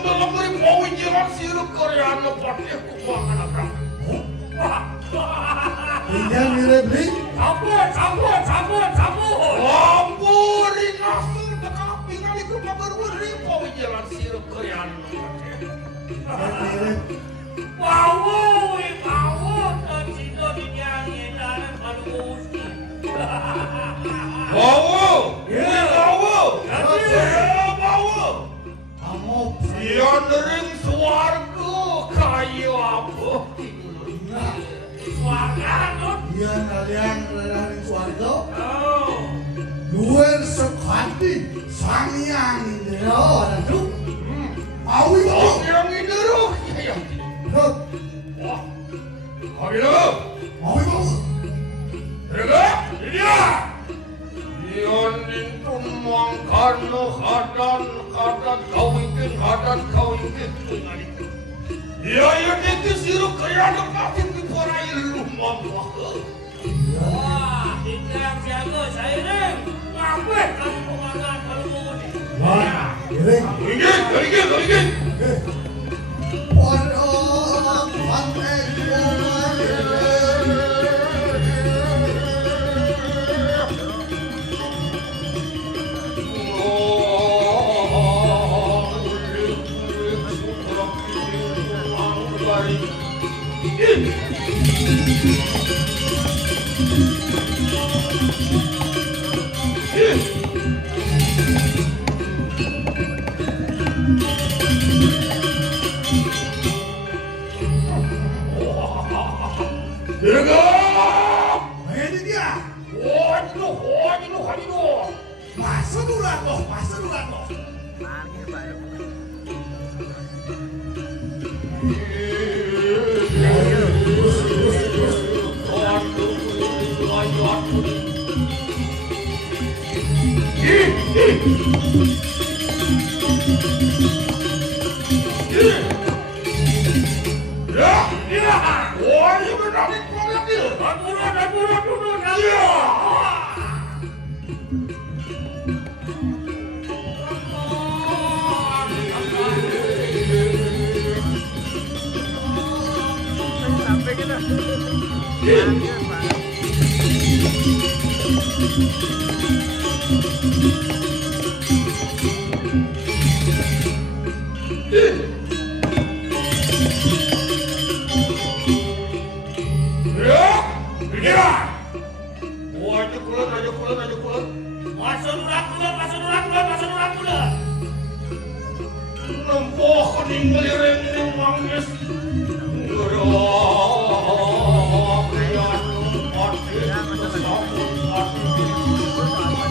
Dalam dari mau jalan sirup Korea lepasnya kubangan apa? Ini mirip beli. Sambut. Ampun, nasu tekap tinggal di rumah berwiri mau jalan sirup Korea lepasnya. Wow, tercito di jalan dalam paluski. Dia nering swarga kayu apa? Swarga tuh. Iya kalian nering swarga. Oh. Luar sekati sangyang indra nadu. Mau itu. Yang indra. Ya. Wah. Ayo. Mau itu. Iya. Yon intun mangkan hadan kau ingin ya itu sirup kaya ada pasti di porai rumah Wah, tidak jago saya nih. Ngapain kamu pemakan kalau ini? Wah, ingin. Waduh, pantai ini dia. Masa duran loh. Sampai kita. kulon. Masa durang kulon. Nempoh kening ngelireng ning mangis. Gerak prian numpat kesambut hati.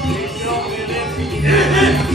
Bisa ngelireng.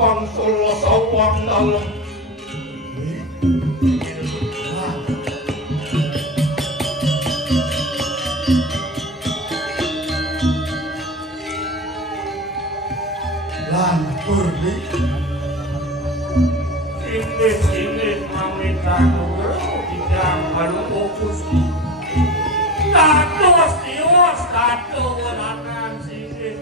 Wang solo sawang dalam lan pergi Sini mamita nugro tidak baru fokus. Status wanakan sini.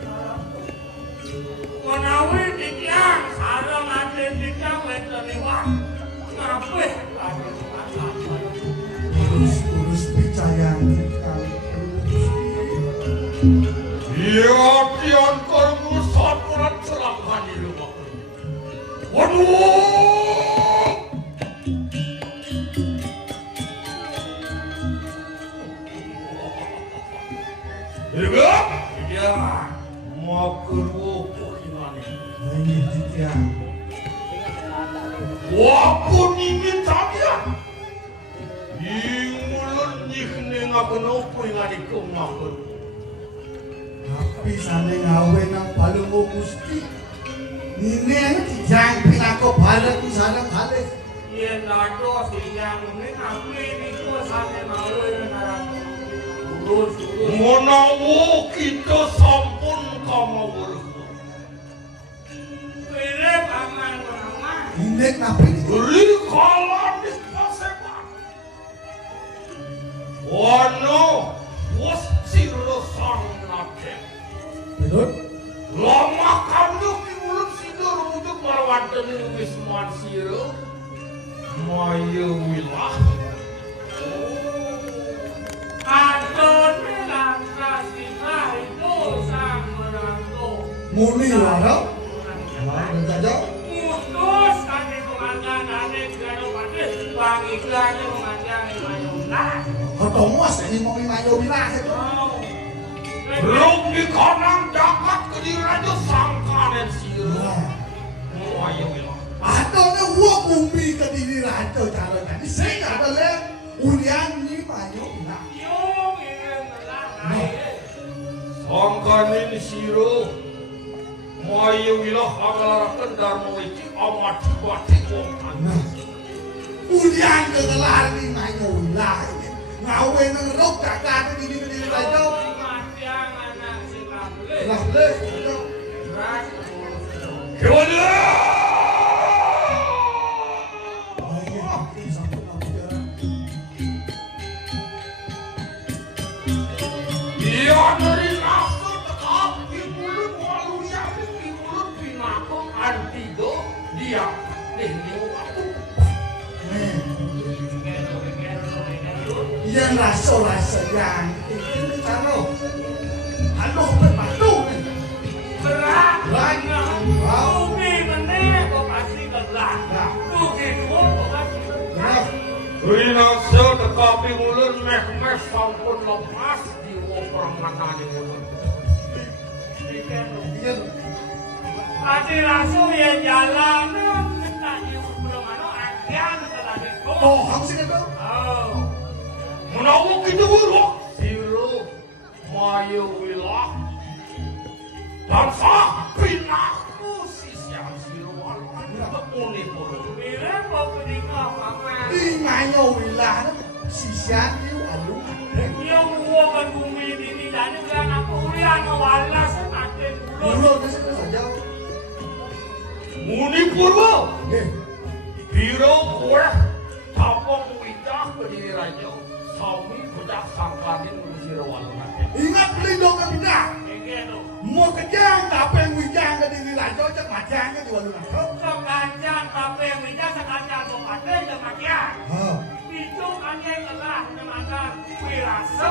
Menawi dikiang sarang ade dikiang weteniwa. Ngapih ade masalah. urus picayan iya tian kormu saturan serangkan di rumah. Waduh iya mau kerwopo gimana ini titian wapun ini tadian mulun nyikne ngakenopo yang dikemakun tapi sana ngawe nang palungo gusti ini yang dijang pinako bareng sarang kali Iya nado siang ini ngapli itu sana ngawe ngarang. Urus. menawo kita sampun kamawur Pilih aman. ini napi beri kalan di paseban wano wasiro sang nate betul lama kamu di mulut sidur wujud marwatan wisman siro maya wilah Adon langkah kita itu sang menantu. muni warau warau saja Mutus kami komandan ane gado pade bang iklan komandan mayona. ketemu asli mau mayo wilah itu belum di kanan dapat ke di raja sang kanan siro maya wilah adone wo bumi ke diri raja cara tadi saya ada le ulian ni mayo wilah Yung ilang lalaki. Sangkanin siro maya wilah agalarakan dharma wajib amat bati wong tanah Udian kegelar ni ngayo lah. Ngawe nang rok kakak ni di raja. Matiang anak silam le. Lah le. Kewala. Dia dari nafsu tetap di mulut walunya di mulut binatang antigo dia ini waktu. Yang rasa yang ini caro. Halo berbatu. Berat. Banyak. Tuki meneh kok pasti kebelah. Tuki dua kok pasti kebelah. Rinasa tetapi mulut meh sampun lepas di perang manane mulut. Pasti langsung ya jalan. Tanya belum ano akhirnya setelah itu. Oh, harus itu. Oh. Menawuk itu buruk. Siru mayu wilah. Dan sah pinaku sisian siru waluan tepuni buruk. Mira kok penikah paman. Ngayo wilah sisian yu alu. Yang gua kan bumi ini dan bilang aku ulian walas makin Mulut mulut. ke situ saja. Muni purwo. Nggih. Biro kue tapok widah ke diri raja. Sami budak sangkanin mengusir waluan. Ingat pelindung ke bina. Begitu. Mau kejang tapi yang wijang ke diri raja cak majang ke di walu raja. Sekancang tapi yang bijak sekancang kepade dan makian. Ha. Itu anjing lelah nemakan wirasa.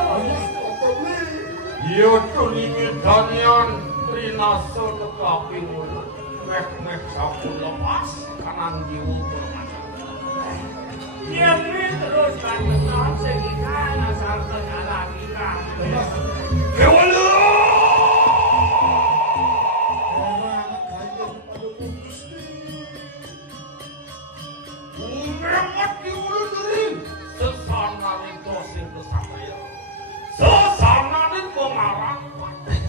Iya tuh ini danian Rinasa tetapi mulut meh sampun lepas kanan jiwa bermacam. Dia ini terus kan menang sehingga asal kejalan kita. Kewala. Umemat di mulut diri sesana ni dosin kesatria. Sesana ni pengarang patih.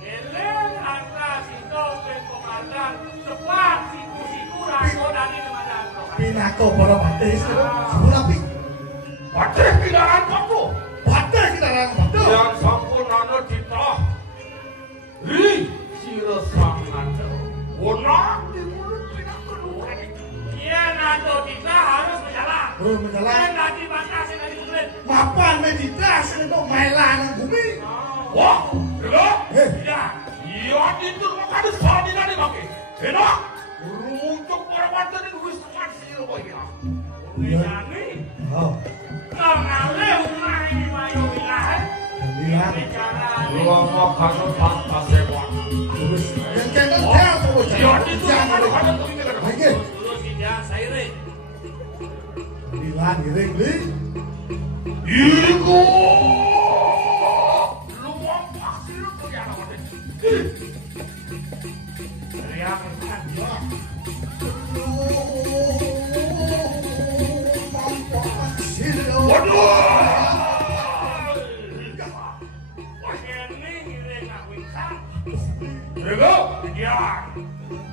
Eleng antara situ ke komandan cepat siku raso dari komandan. Pinako para batis itu. Sepulapi. Patih kidaran batu. Batis kita orang batis. Yang sampun anu ditah. Ri sira sangat. Wona di mulut tidak kedua. Iya nado kita harus berjalan. Terus berjalan. Nanti batasi dari kulit. Mapan meditasi itu melan bumi. Wah, dengar? Tidak. Iya itu makanya sadi nani bagi. Enak. Rujuk para wanita ini wis teman sira kowe ya. Ini. Oh. Kau ngale rumah ini mayu wilayah. Bilang. Bicara. Dua makanan tanpa sewa. Terus yang kena dia terus. Iya itu makanya tuh ini kan. Lagi. Terus tidak saya. Bilang giring li. Iku. Lu mau pasti lu punya nama deh. Teriak. Waduh. Ini giring aku ikan. Dengar? Dia.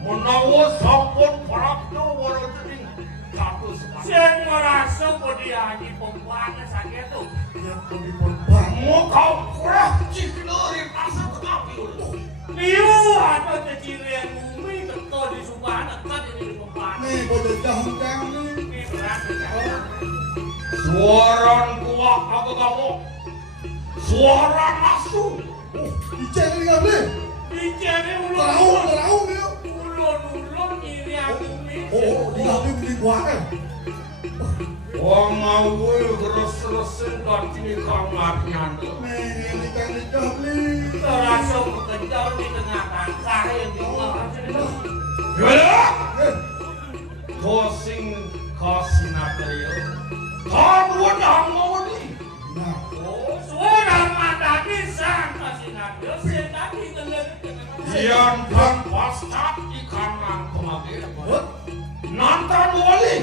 Menawa sampun parapno waro jeding satu sepas. Sing merasa kok dia haji perempuan sakit tuh. Yang pun bang. Mau kau kurang ciklerin asal tetapi dulu. Liu atau cecil yang bumi tentu di subah dekat ini di perempuan. Nih bodoh jahang nih. Ini berat ya. Suaran kuat apa kamu? Suara nasu. Icen ini nggak boleh. Bicara Terau dia. ulun ini aku bumi. Oh, dia beli kuah kan? Wong mau terus-terusin kantini kamarnya. Nih ini kan dia beli. Terasa kekejar di tengah tangkar yang di bawah. Gimana? Eh, Kosing kasinatriyo. Kamu dah mau nih. nah, Oh, suara mata kisah masih ada. Saya tadi dengar. Yang dan pasca di kanan kemagir. what? Nantan wali.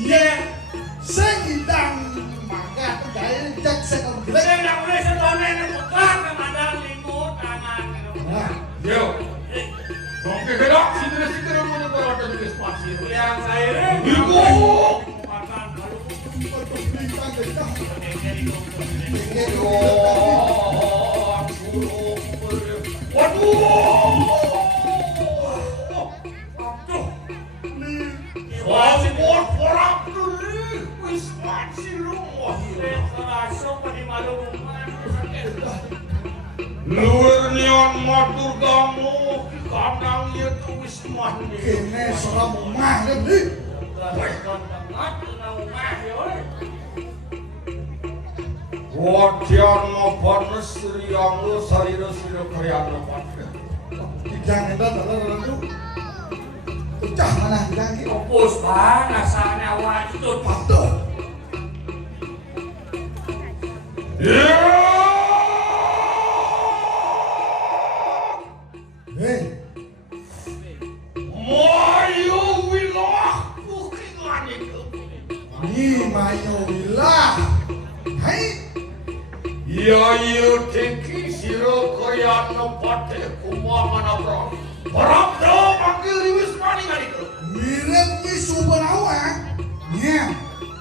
Dia sengidang mangga tegaya jak sekon Saya gelek. tidak boleh setone yang bukan kepada lingkut tangan. Nah, Yo. Dongke gerak, sini-sini mau berada di spasi. Yang saya Iku. Luar nian matur kamu kadang ieu teh wis mandi. Kene salah mah deui. Wadian mapanes riangeu sarira-sarira karyana patre. Kijang eta terlalu. Pecah mana kijang ki? Opus bang, asalnya awak itu Patuh. Hei, Mayu wilah kukingan itu. ni mayo bilah. Hai, Ya ieu teki sira karyana patre kumaha manabrak. Parabda panggil di Wismani kan itu. mirip ni subanawa. Nya,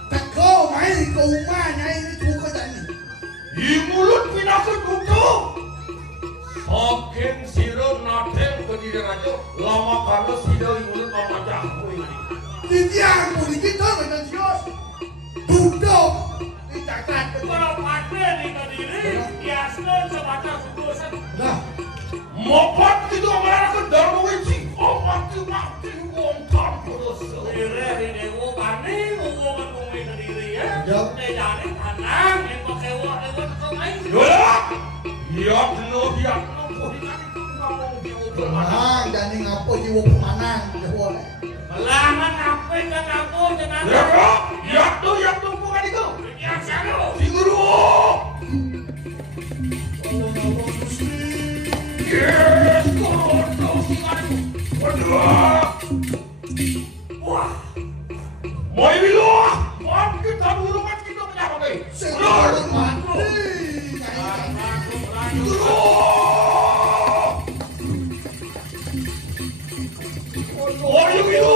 teko mai ke rumah nyai ni tuku tadi. Di mulut pinakut tutup. Saking sira nateng ke diri raja lama kana sida di mulut mamajah kuwi. Tiang pun kita dengan sios. Tutup. Dicatat ke kalau pakai di Kediri, biasanya sebatas urusan. Nah, Mopat itu amarana ke Dharma Wiji. Mati wong tanpa dosa. Kediri di Dewa Bani, hubungan bumi Kediri ya. Ya. Jadi tanah yang pakai lewat sungai. Yolah. Hiat no pohikan itu ngomong jiwa bermanang. tenang dan ngapo jiwa pemanang dah boleh. Belangan ngapain dan ngapo jangan. Ya bro, hiat no bukan itu. Ya siapa? Si guru. Yes, kono si guru. Waduh. Wah, Mau bilu. Mau kita burungan kita menyapa be. Sekarang mati. Oh, you bilu.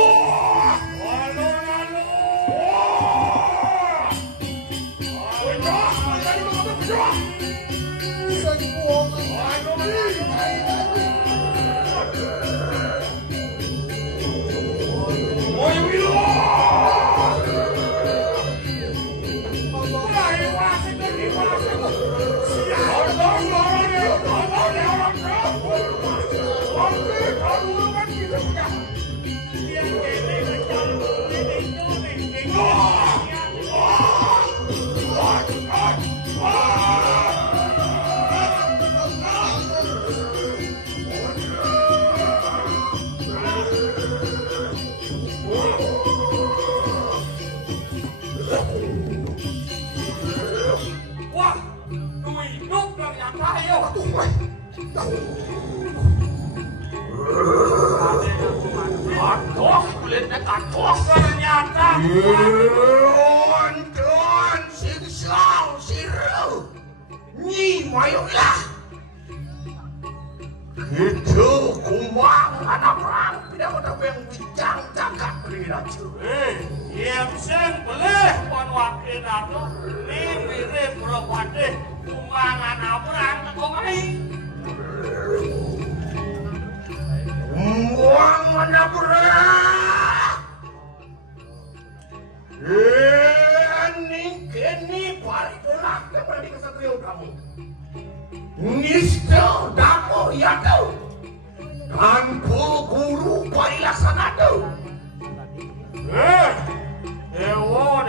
Anton singsau siru nyi mayulah gitu kumang anak perang tidak ada yang bincang cakap berira yang sen boleh pon wakil atau ni mirip berwate kumangan abrang kau main. Uang mana berang Kini balik ulang kepada di kesatria kamu. Nisto damo ya tu. Dan guru balik laksana tu. Dewa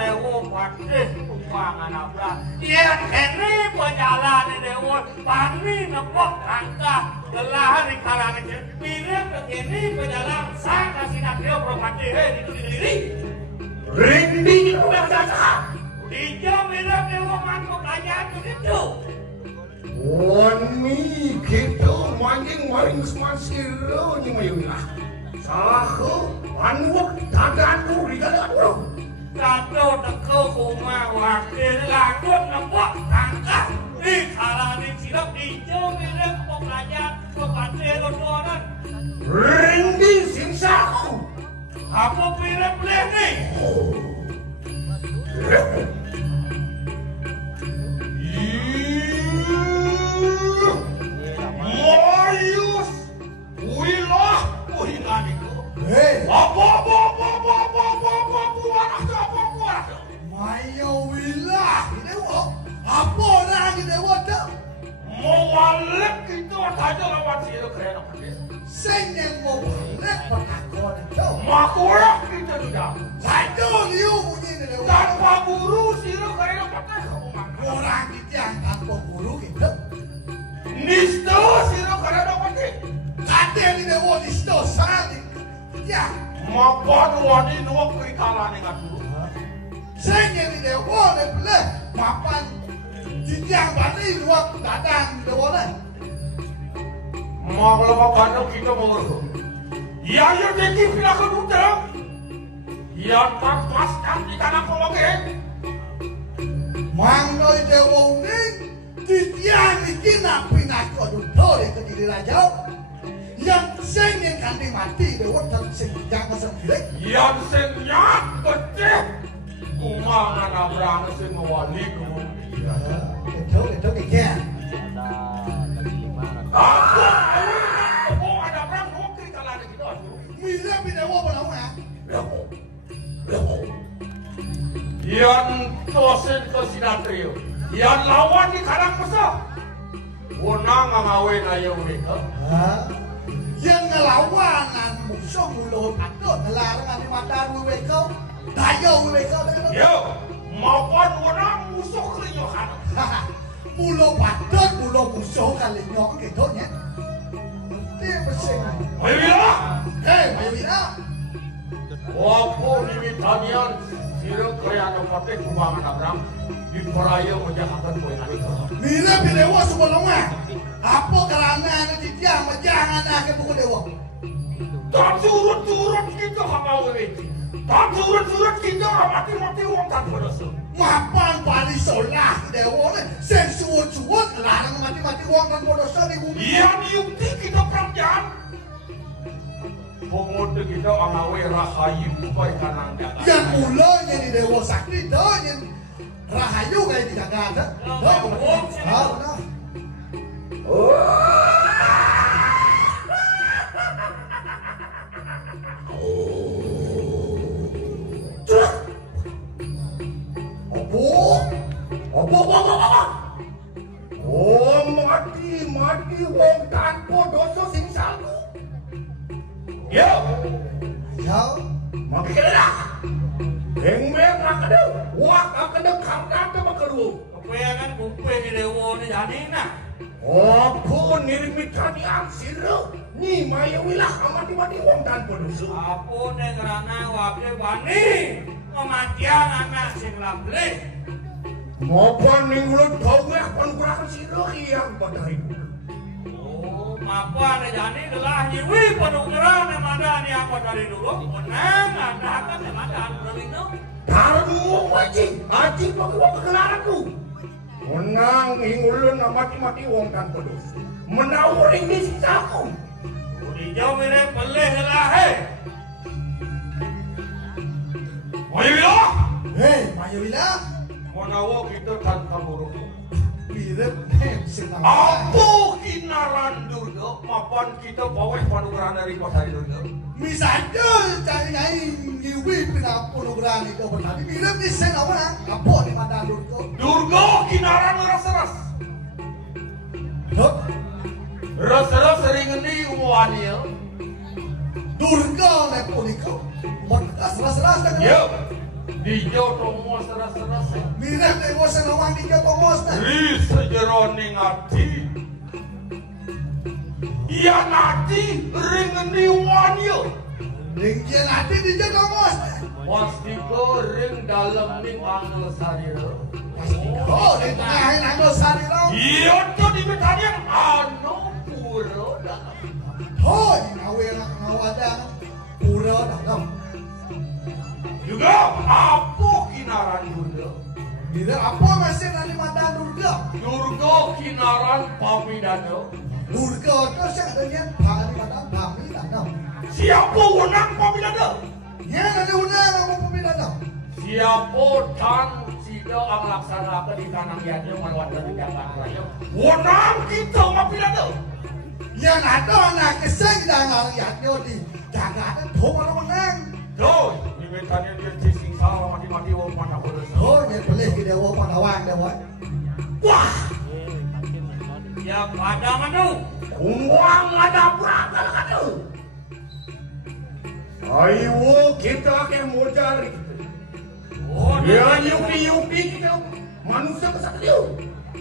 pasti kumangan abrang. Yang ini pejalan dewa pani nepok rangka gelah di kalangan mirip begini pejalan sang kasih nak dia berwate itu diri. Rinding itu yang dasar. Dijauh mirip dewa mangkuk aja itu. Wani gitu mancing semansiro ni mayulah. Salah anwak daganku di dalam bro. Jatuh teko kuma wakil lagun nepok rangka di kalangan silap dijauh mirip pelajar berwate lodonan. Rinding simsaku. Apa pilih-pilih nih? Mapan wani nuwak kerikalan yang dulu. Saya di dewa le boleh mapan jinjang bani nuwak dadang di dewa le. Mau kalau mapan kita mau berdoa. Ya ya deki pila kedua. Ya tak paskan di tanah koloknya. Mangnoi dewa uning jinjang ikina pinako duduk ke diri raja. Yang sengin kandi mati dewa tersing jangan sendiri. Yang senyak kecil. Kumangan abrang sing wali ku. Itu keknya. Aku ada abrang mau kerikalan gitu. Mila dewa boleh ya. Yang tosen ke sinatrio. Yang lawan di karang besar. Wenang ngawin ayo mereka. Yang ngelawanan musuh mulut patut ngelarangan di mata mereka. Dayo mereka. Yo, maupun wenang musuh kelinyokan. Mulut patut mulut musuh kalinyok gitu nya. Dia bersih. Ayo bila. Ayo bila. Walaupun limitanian siruk kaya nopate kubangan abrang di peraya menjahakan poin mereka. Mila dewa sebelumnya. Apa kerana nanti dia menjangan ke buku dewa. Tak surut-surut kita kakau ini. Tak surut-surut kita mati-mati uang tak berdosa. Mapan pali solah dewa ni. Sen suut-suut larang mati-mati uang dan berdosa di bumi. Yang diukti kita perjanjian. Pengutu kita angawe rahayu koi kanang jaga. Yang mulanya di dewa sakti dah yang rahayu kayak tidak ada. Dah benar. Oh, mati wong tanpa dosa sing salu. Yo, Jauh. maki kedah. Eng merah kedah. Wah, kedah kamdan tu makedu. Kepengan kupe di dewa ni jadi nak. Oh, pun nirimitan yang siru. Ni maya wilah amati-mati wong tanpa dosa. Apa ni kerana wakil bani kematian anak sing labli. Maupun ningulut kau pun kurang siru yang pada hidup. Oh, mapa ni jadi gelah jiwi penukaran yang ada ni apa dari dulu. Menang ada kan yang ada berbina. Taruh wajib, wajib bawa kegelaranku. Menang ingulun mati-mati wong tanpa dosa. Menawuri di sisaku. Dijauh mere pelih gelah he. Mayu bila? Hei, Maya bila? Menawa kita tanpa buruk. Bila senang. Apa kinaran Durga? Mapan kita bawa panukaran dari pasari Durga. Misalnya cari ngai ngiwi pina program itu bertadi. Bila bisa apa? Apa di mana Durga? Durga kinaran ras-ras. Dok, Ras-ras sering ni umuannya. Durga lepo niko. Ras-ras tak Yo, dijauh tomo ras-ras. Mirip dewa senawang di kau pengos na. Ri sejeroni ngati. Ia ngati ring ni umuannya. Ringkian hati di kau pengos na. Pasti ko ring dalam ni angel sarira. Oh, di tengah anggo sari lo. Iya tu di betanya anu puro dalam. Oh, ngawada pura dalam. Juga apa kinaran Durga? Bila apa masih nanti mata Durga? Durga kinaran Pamidana. Durga itu saya dengan hari mata kami dalam. Siapa wenang Pamidana? Ya nanti unang apa pemidana? Siapa tan sida ang laksanakan di tanang yadnya melawan dari jalan raya? Wenang kita Pamidana. Yang ada anak keseng dan rakyatnya di jangan thoma unang. Doi, di betanya dia cising salah mati-mati wong mana bodoh. Oh, yang boleh kita dewa panawang dewa. Wah. Ya pada mana? Uang ada berapa kadu? Ayo kita ke mojari. Oh, Ya yupi kita manusia kesatria.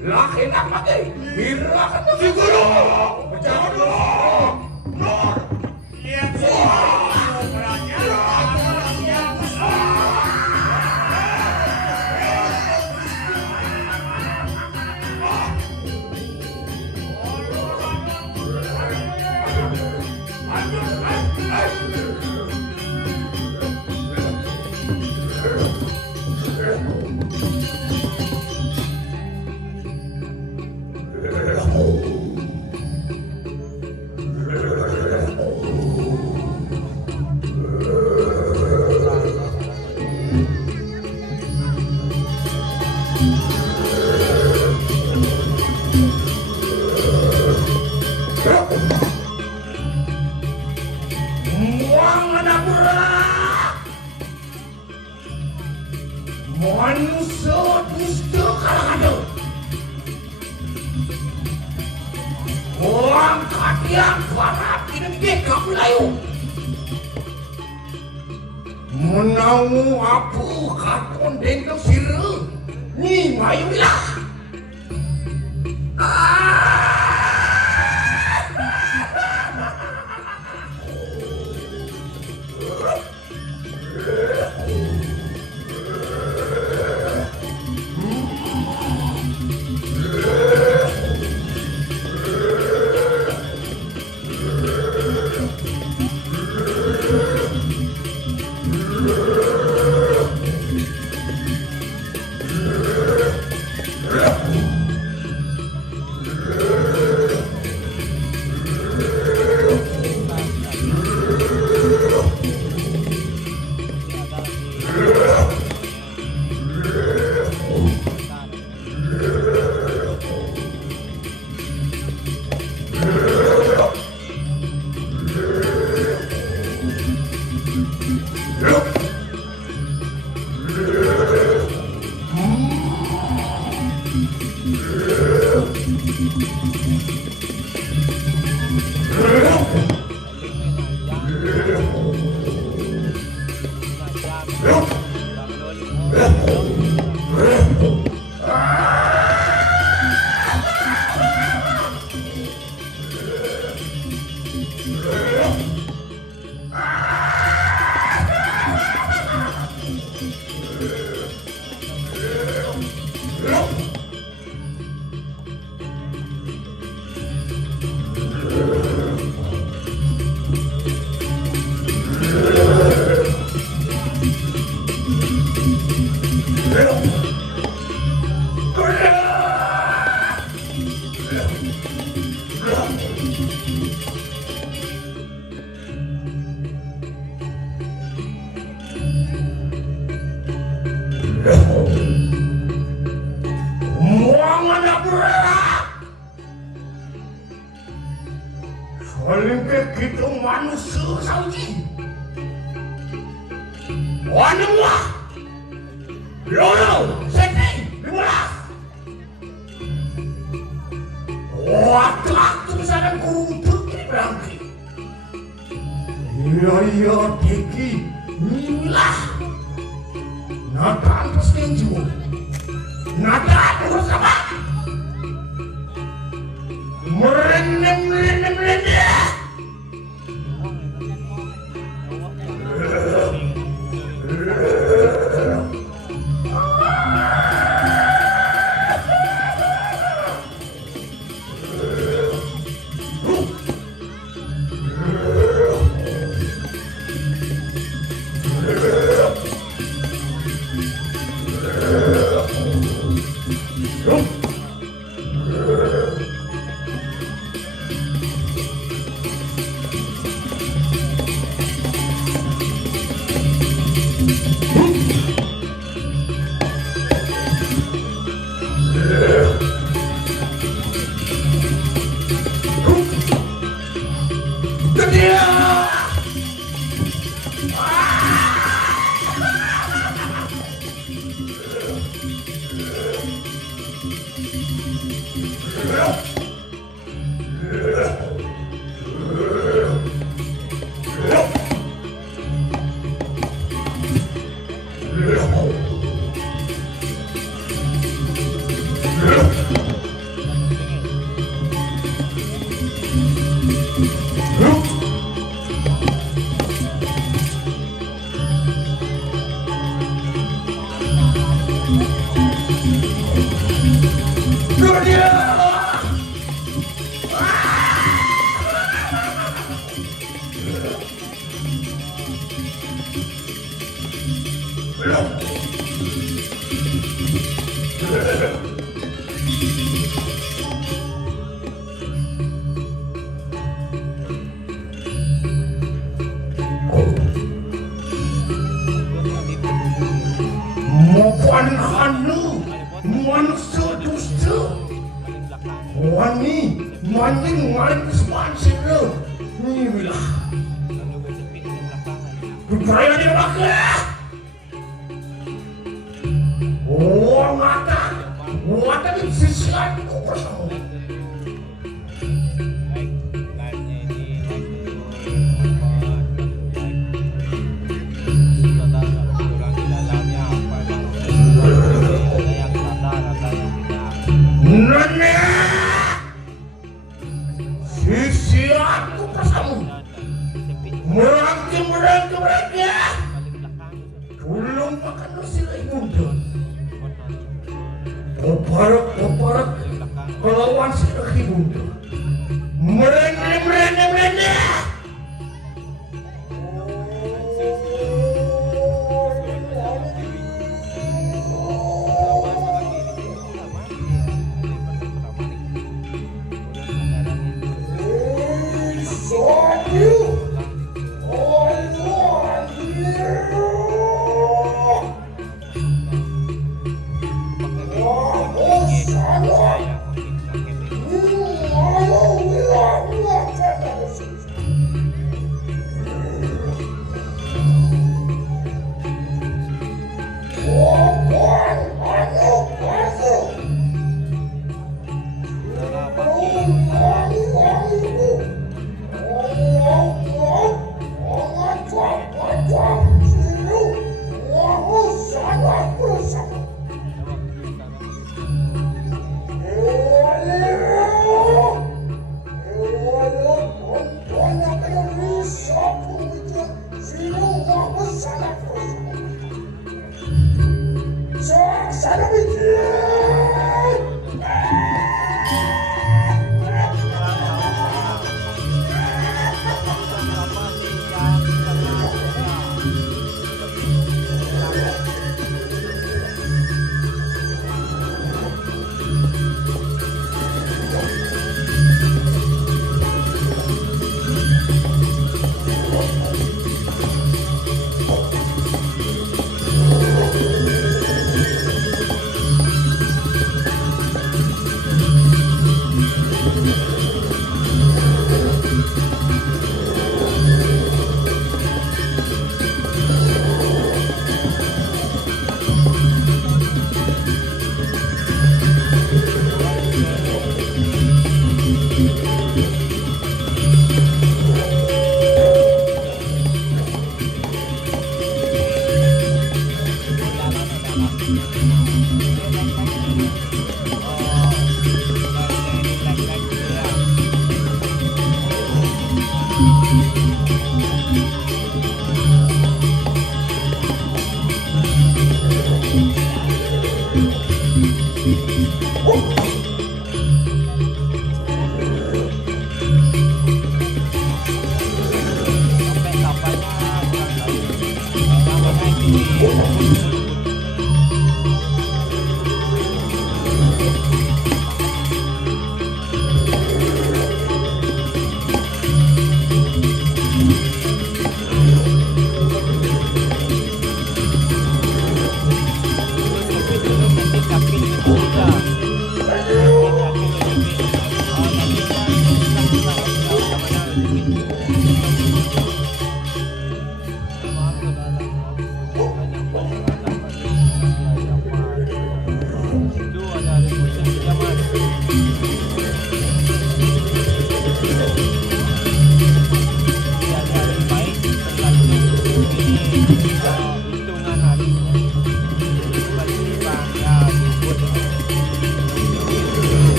Lah enak pakai. Mira kan si guru. Jangan Nur. Lihat semua. Beranya. Manusia dusta kalahana. Orang katian barat ini beka Melayu. Menamu apa katon dendeng sira ni mayulah. Soalnya kita manusia Saudi. Wanang lah. Lolo, sini, 15. Waktu misalnya kumpul di berangki. Iya, Deki, inilah. Nataan terus kenju. Nataan terus apa? Merendam. Sopan hanu manusia dusta. Wani mancing kesukaan sila. Inilah. Budaya di belakang. Oh mata di sisian kosong. Sisianku pasamu merangkir tulung makan nasi muda Poparak kelawan si kaki bunda merende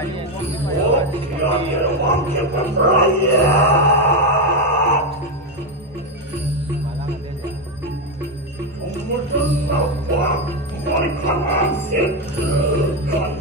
Oh, kira-kira wakil berperayaan. Kemudian nampak mereka asyik kan.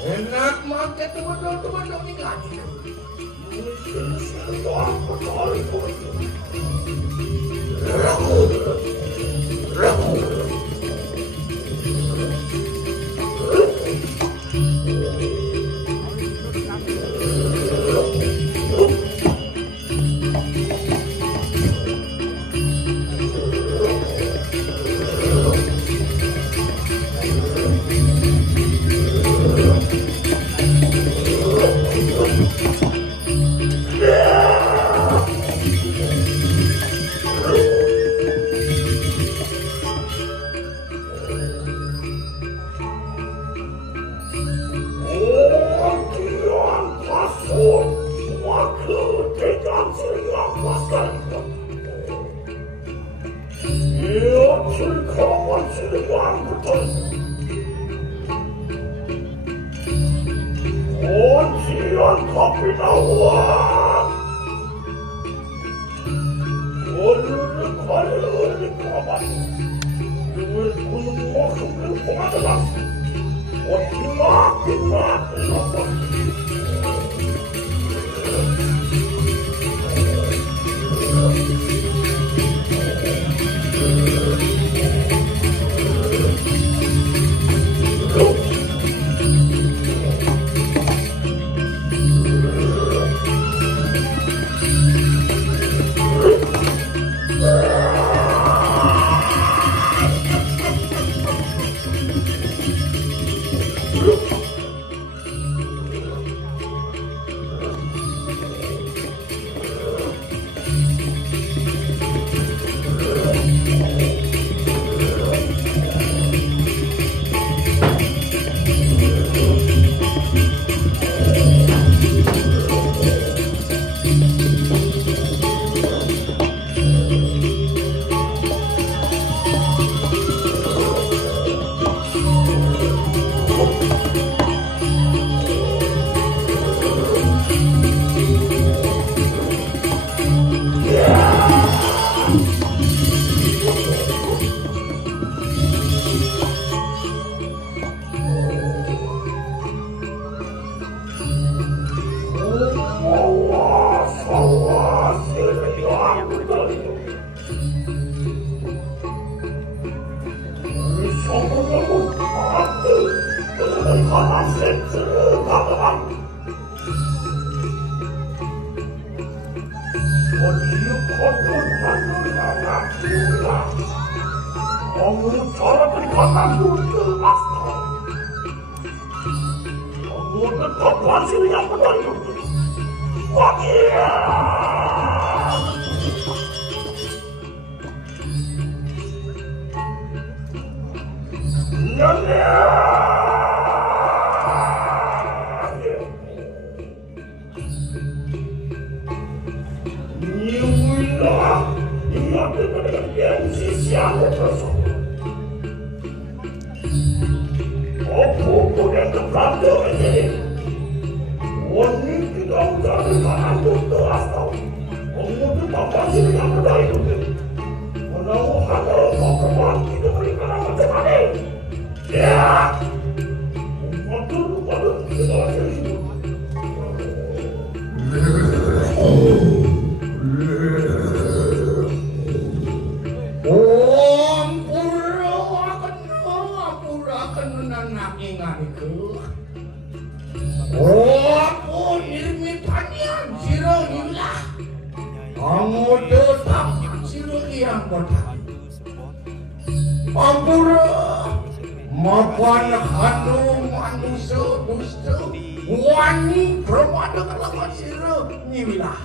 Enak makan teman-teman ini kan. Kamu tetap Ampura mapan hanu manusia dusta wani permada kelawan sira nyiwilah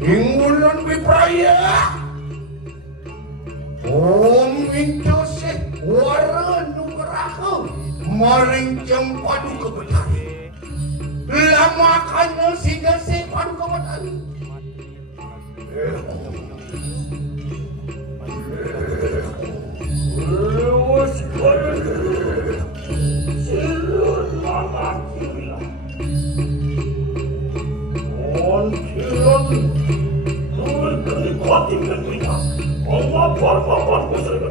ingulun bipraya Om Joseph wara nugraha maring jempadu kebetari lama kana sehingga sepadu kebetari Lewas kaya silun mama kira on silun turun kelikoti kita Apa kusir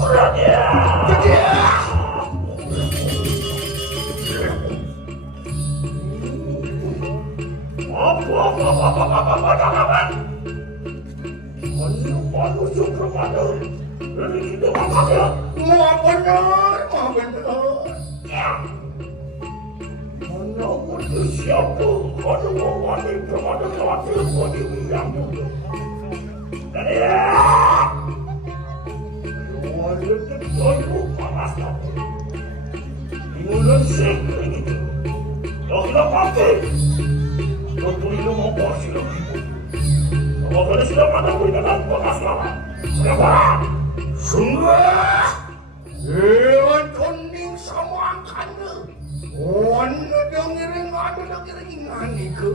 Raja Apa manusia kepada ini kita makan mau benar mana manusia siapa ada mawani kepada khawatir kodi bilang Ewan kuning sama angkanya Wana dengerin ngani ke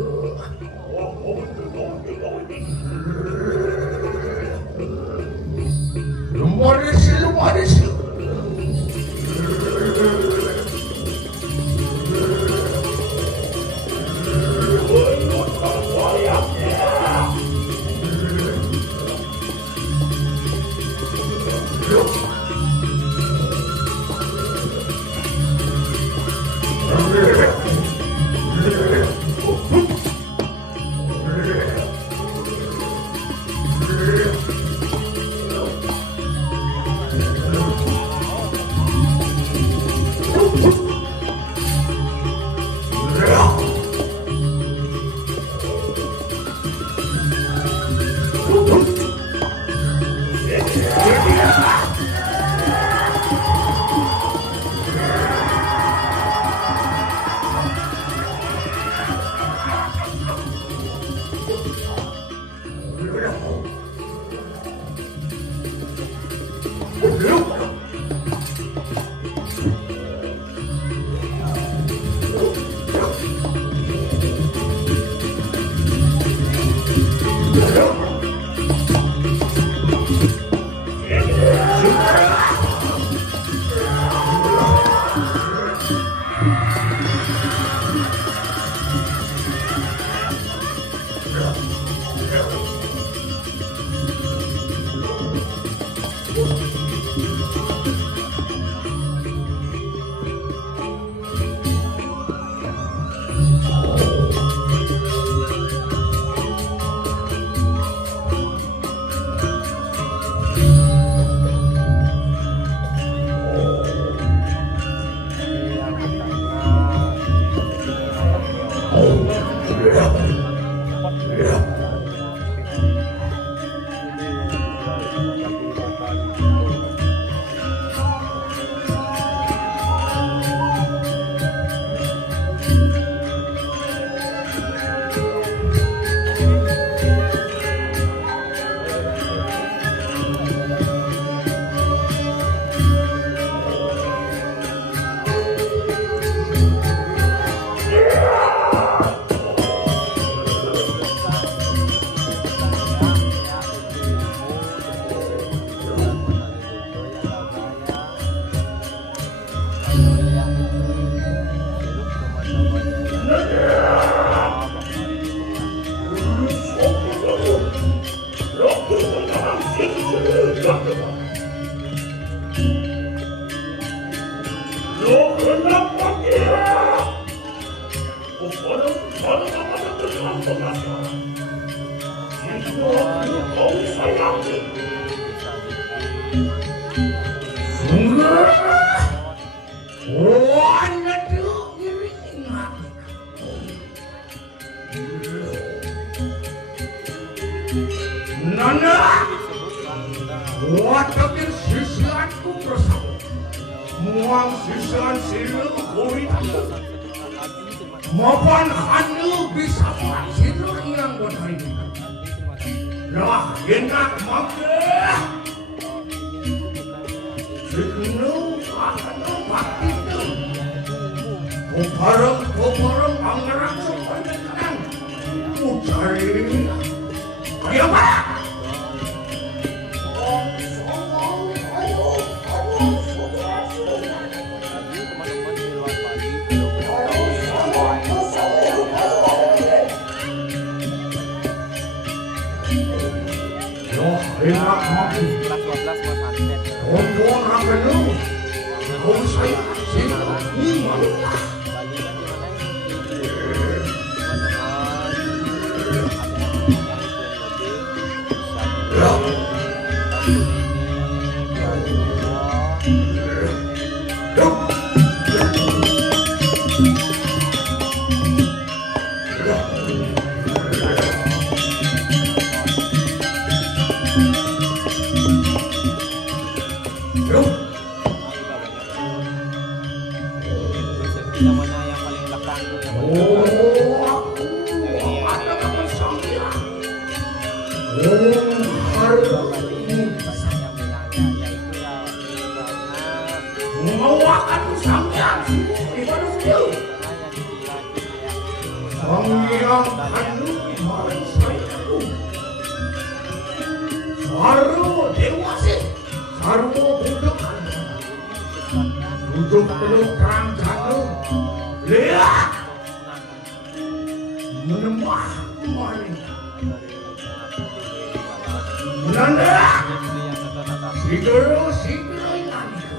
Lumaris Nana, what sabir sisianku bersama muang sisian silu kulit maupun handu bisa silu yang berdari lah enak mampir silu akan pasti itu Kuparang pangerang sepanjang Ucari Ayo pak enak mati untuk orang penuh kau saya ini malulah duduk peluk terang jatuh lihat menemah maling menanda sigero inani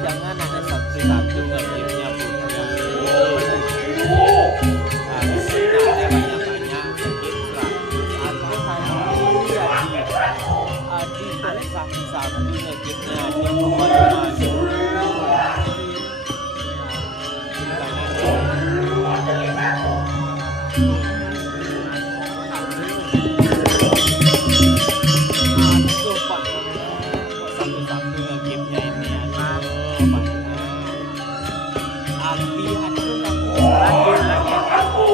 Jangan hanya satu-satu Abi aku lagi aku.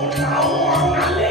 Orang kali.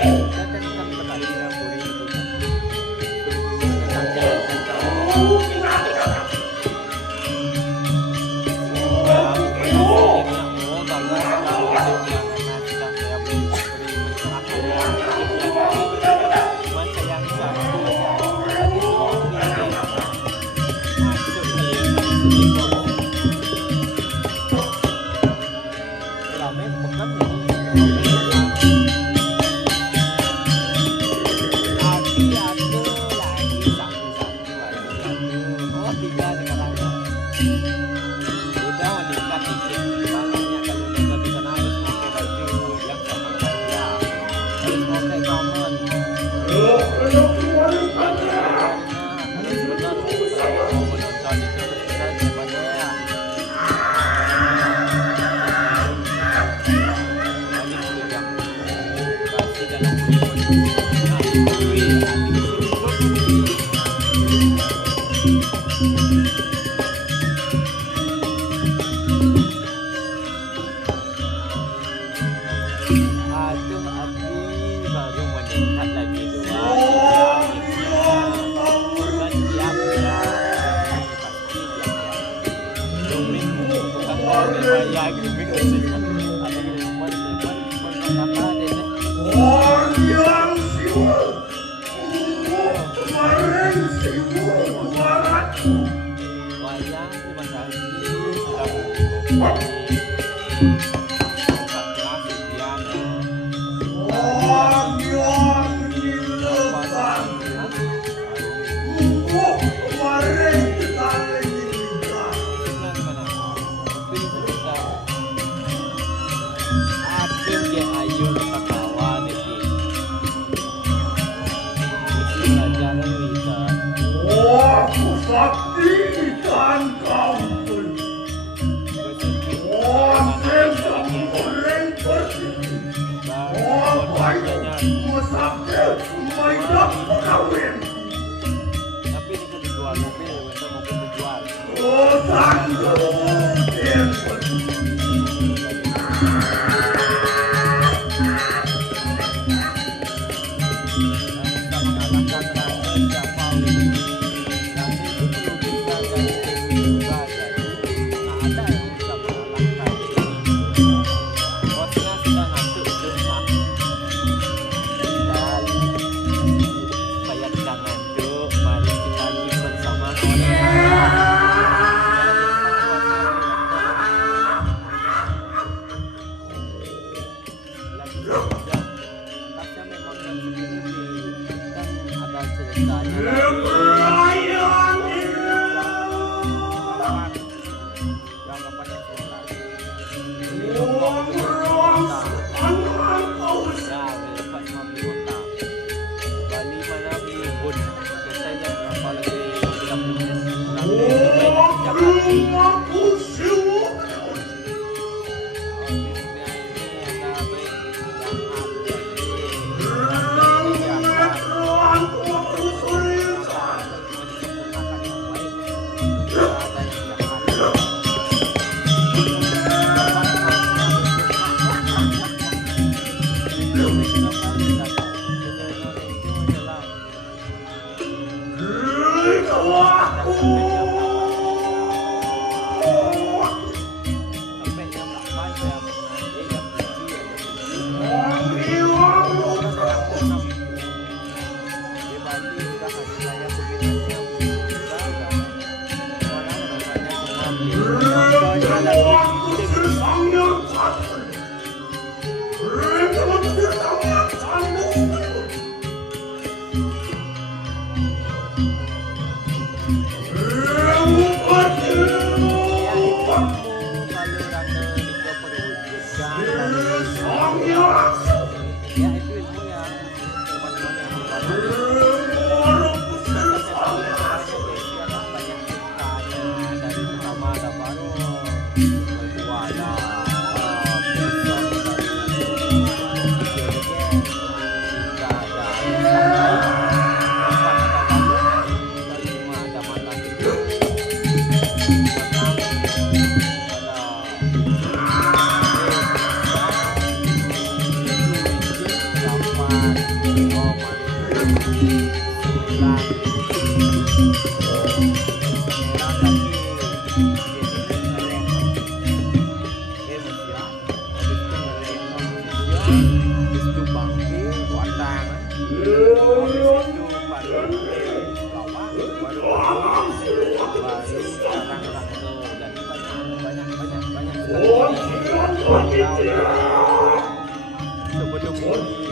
sebelum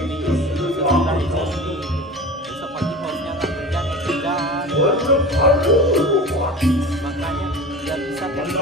ini sesudah itu ini besok pagi hostnya nggak kerja makanya biar bisa kerja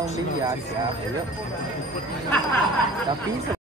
nông dia siapa ya tapi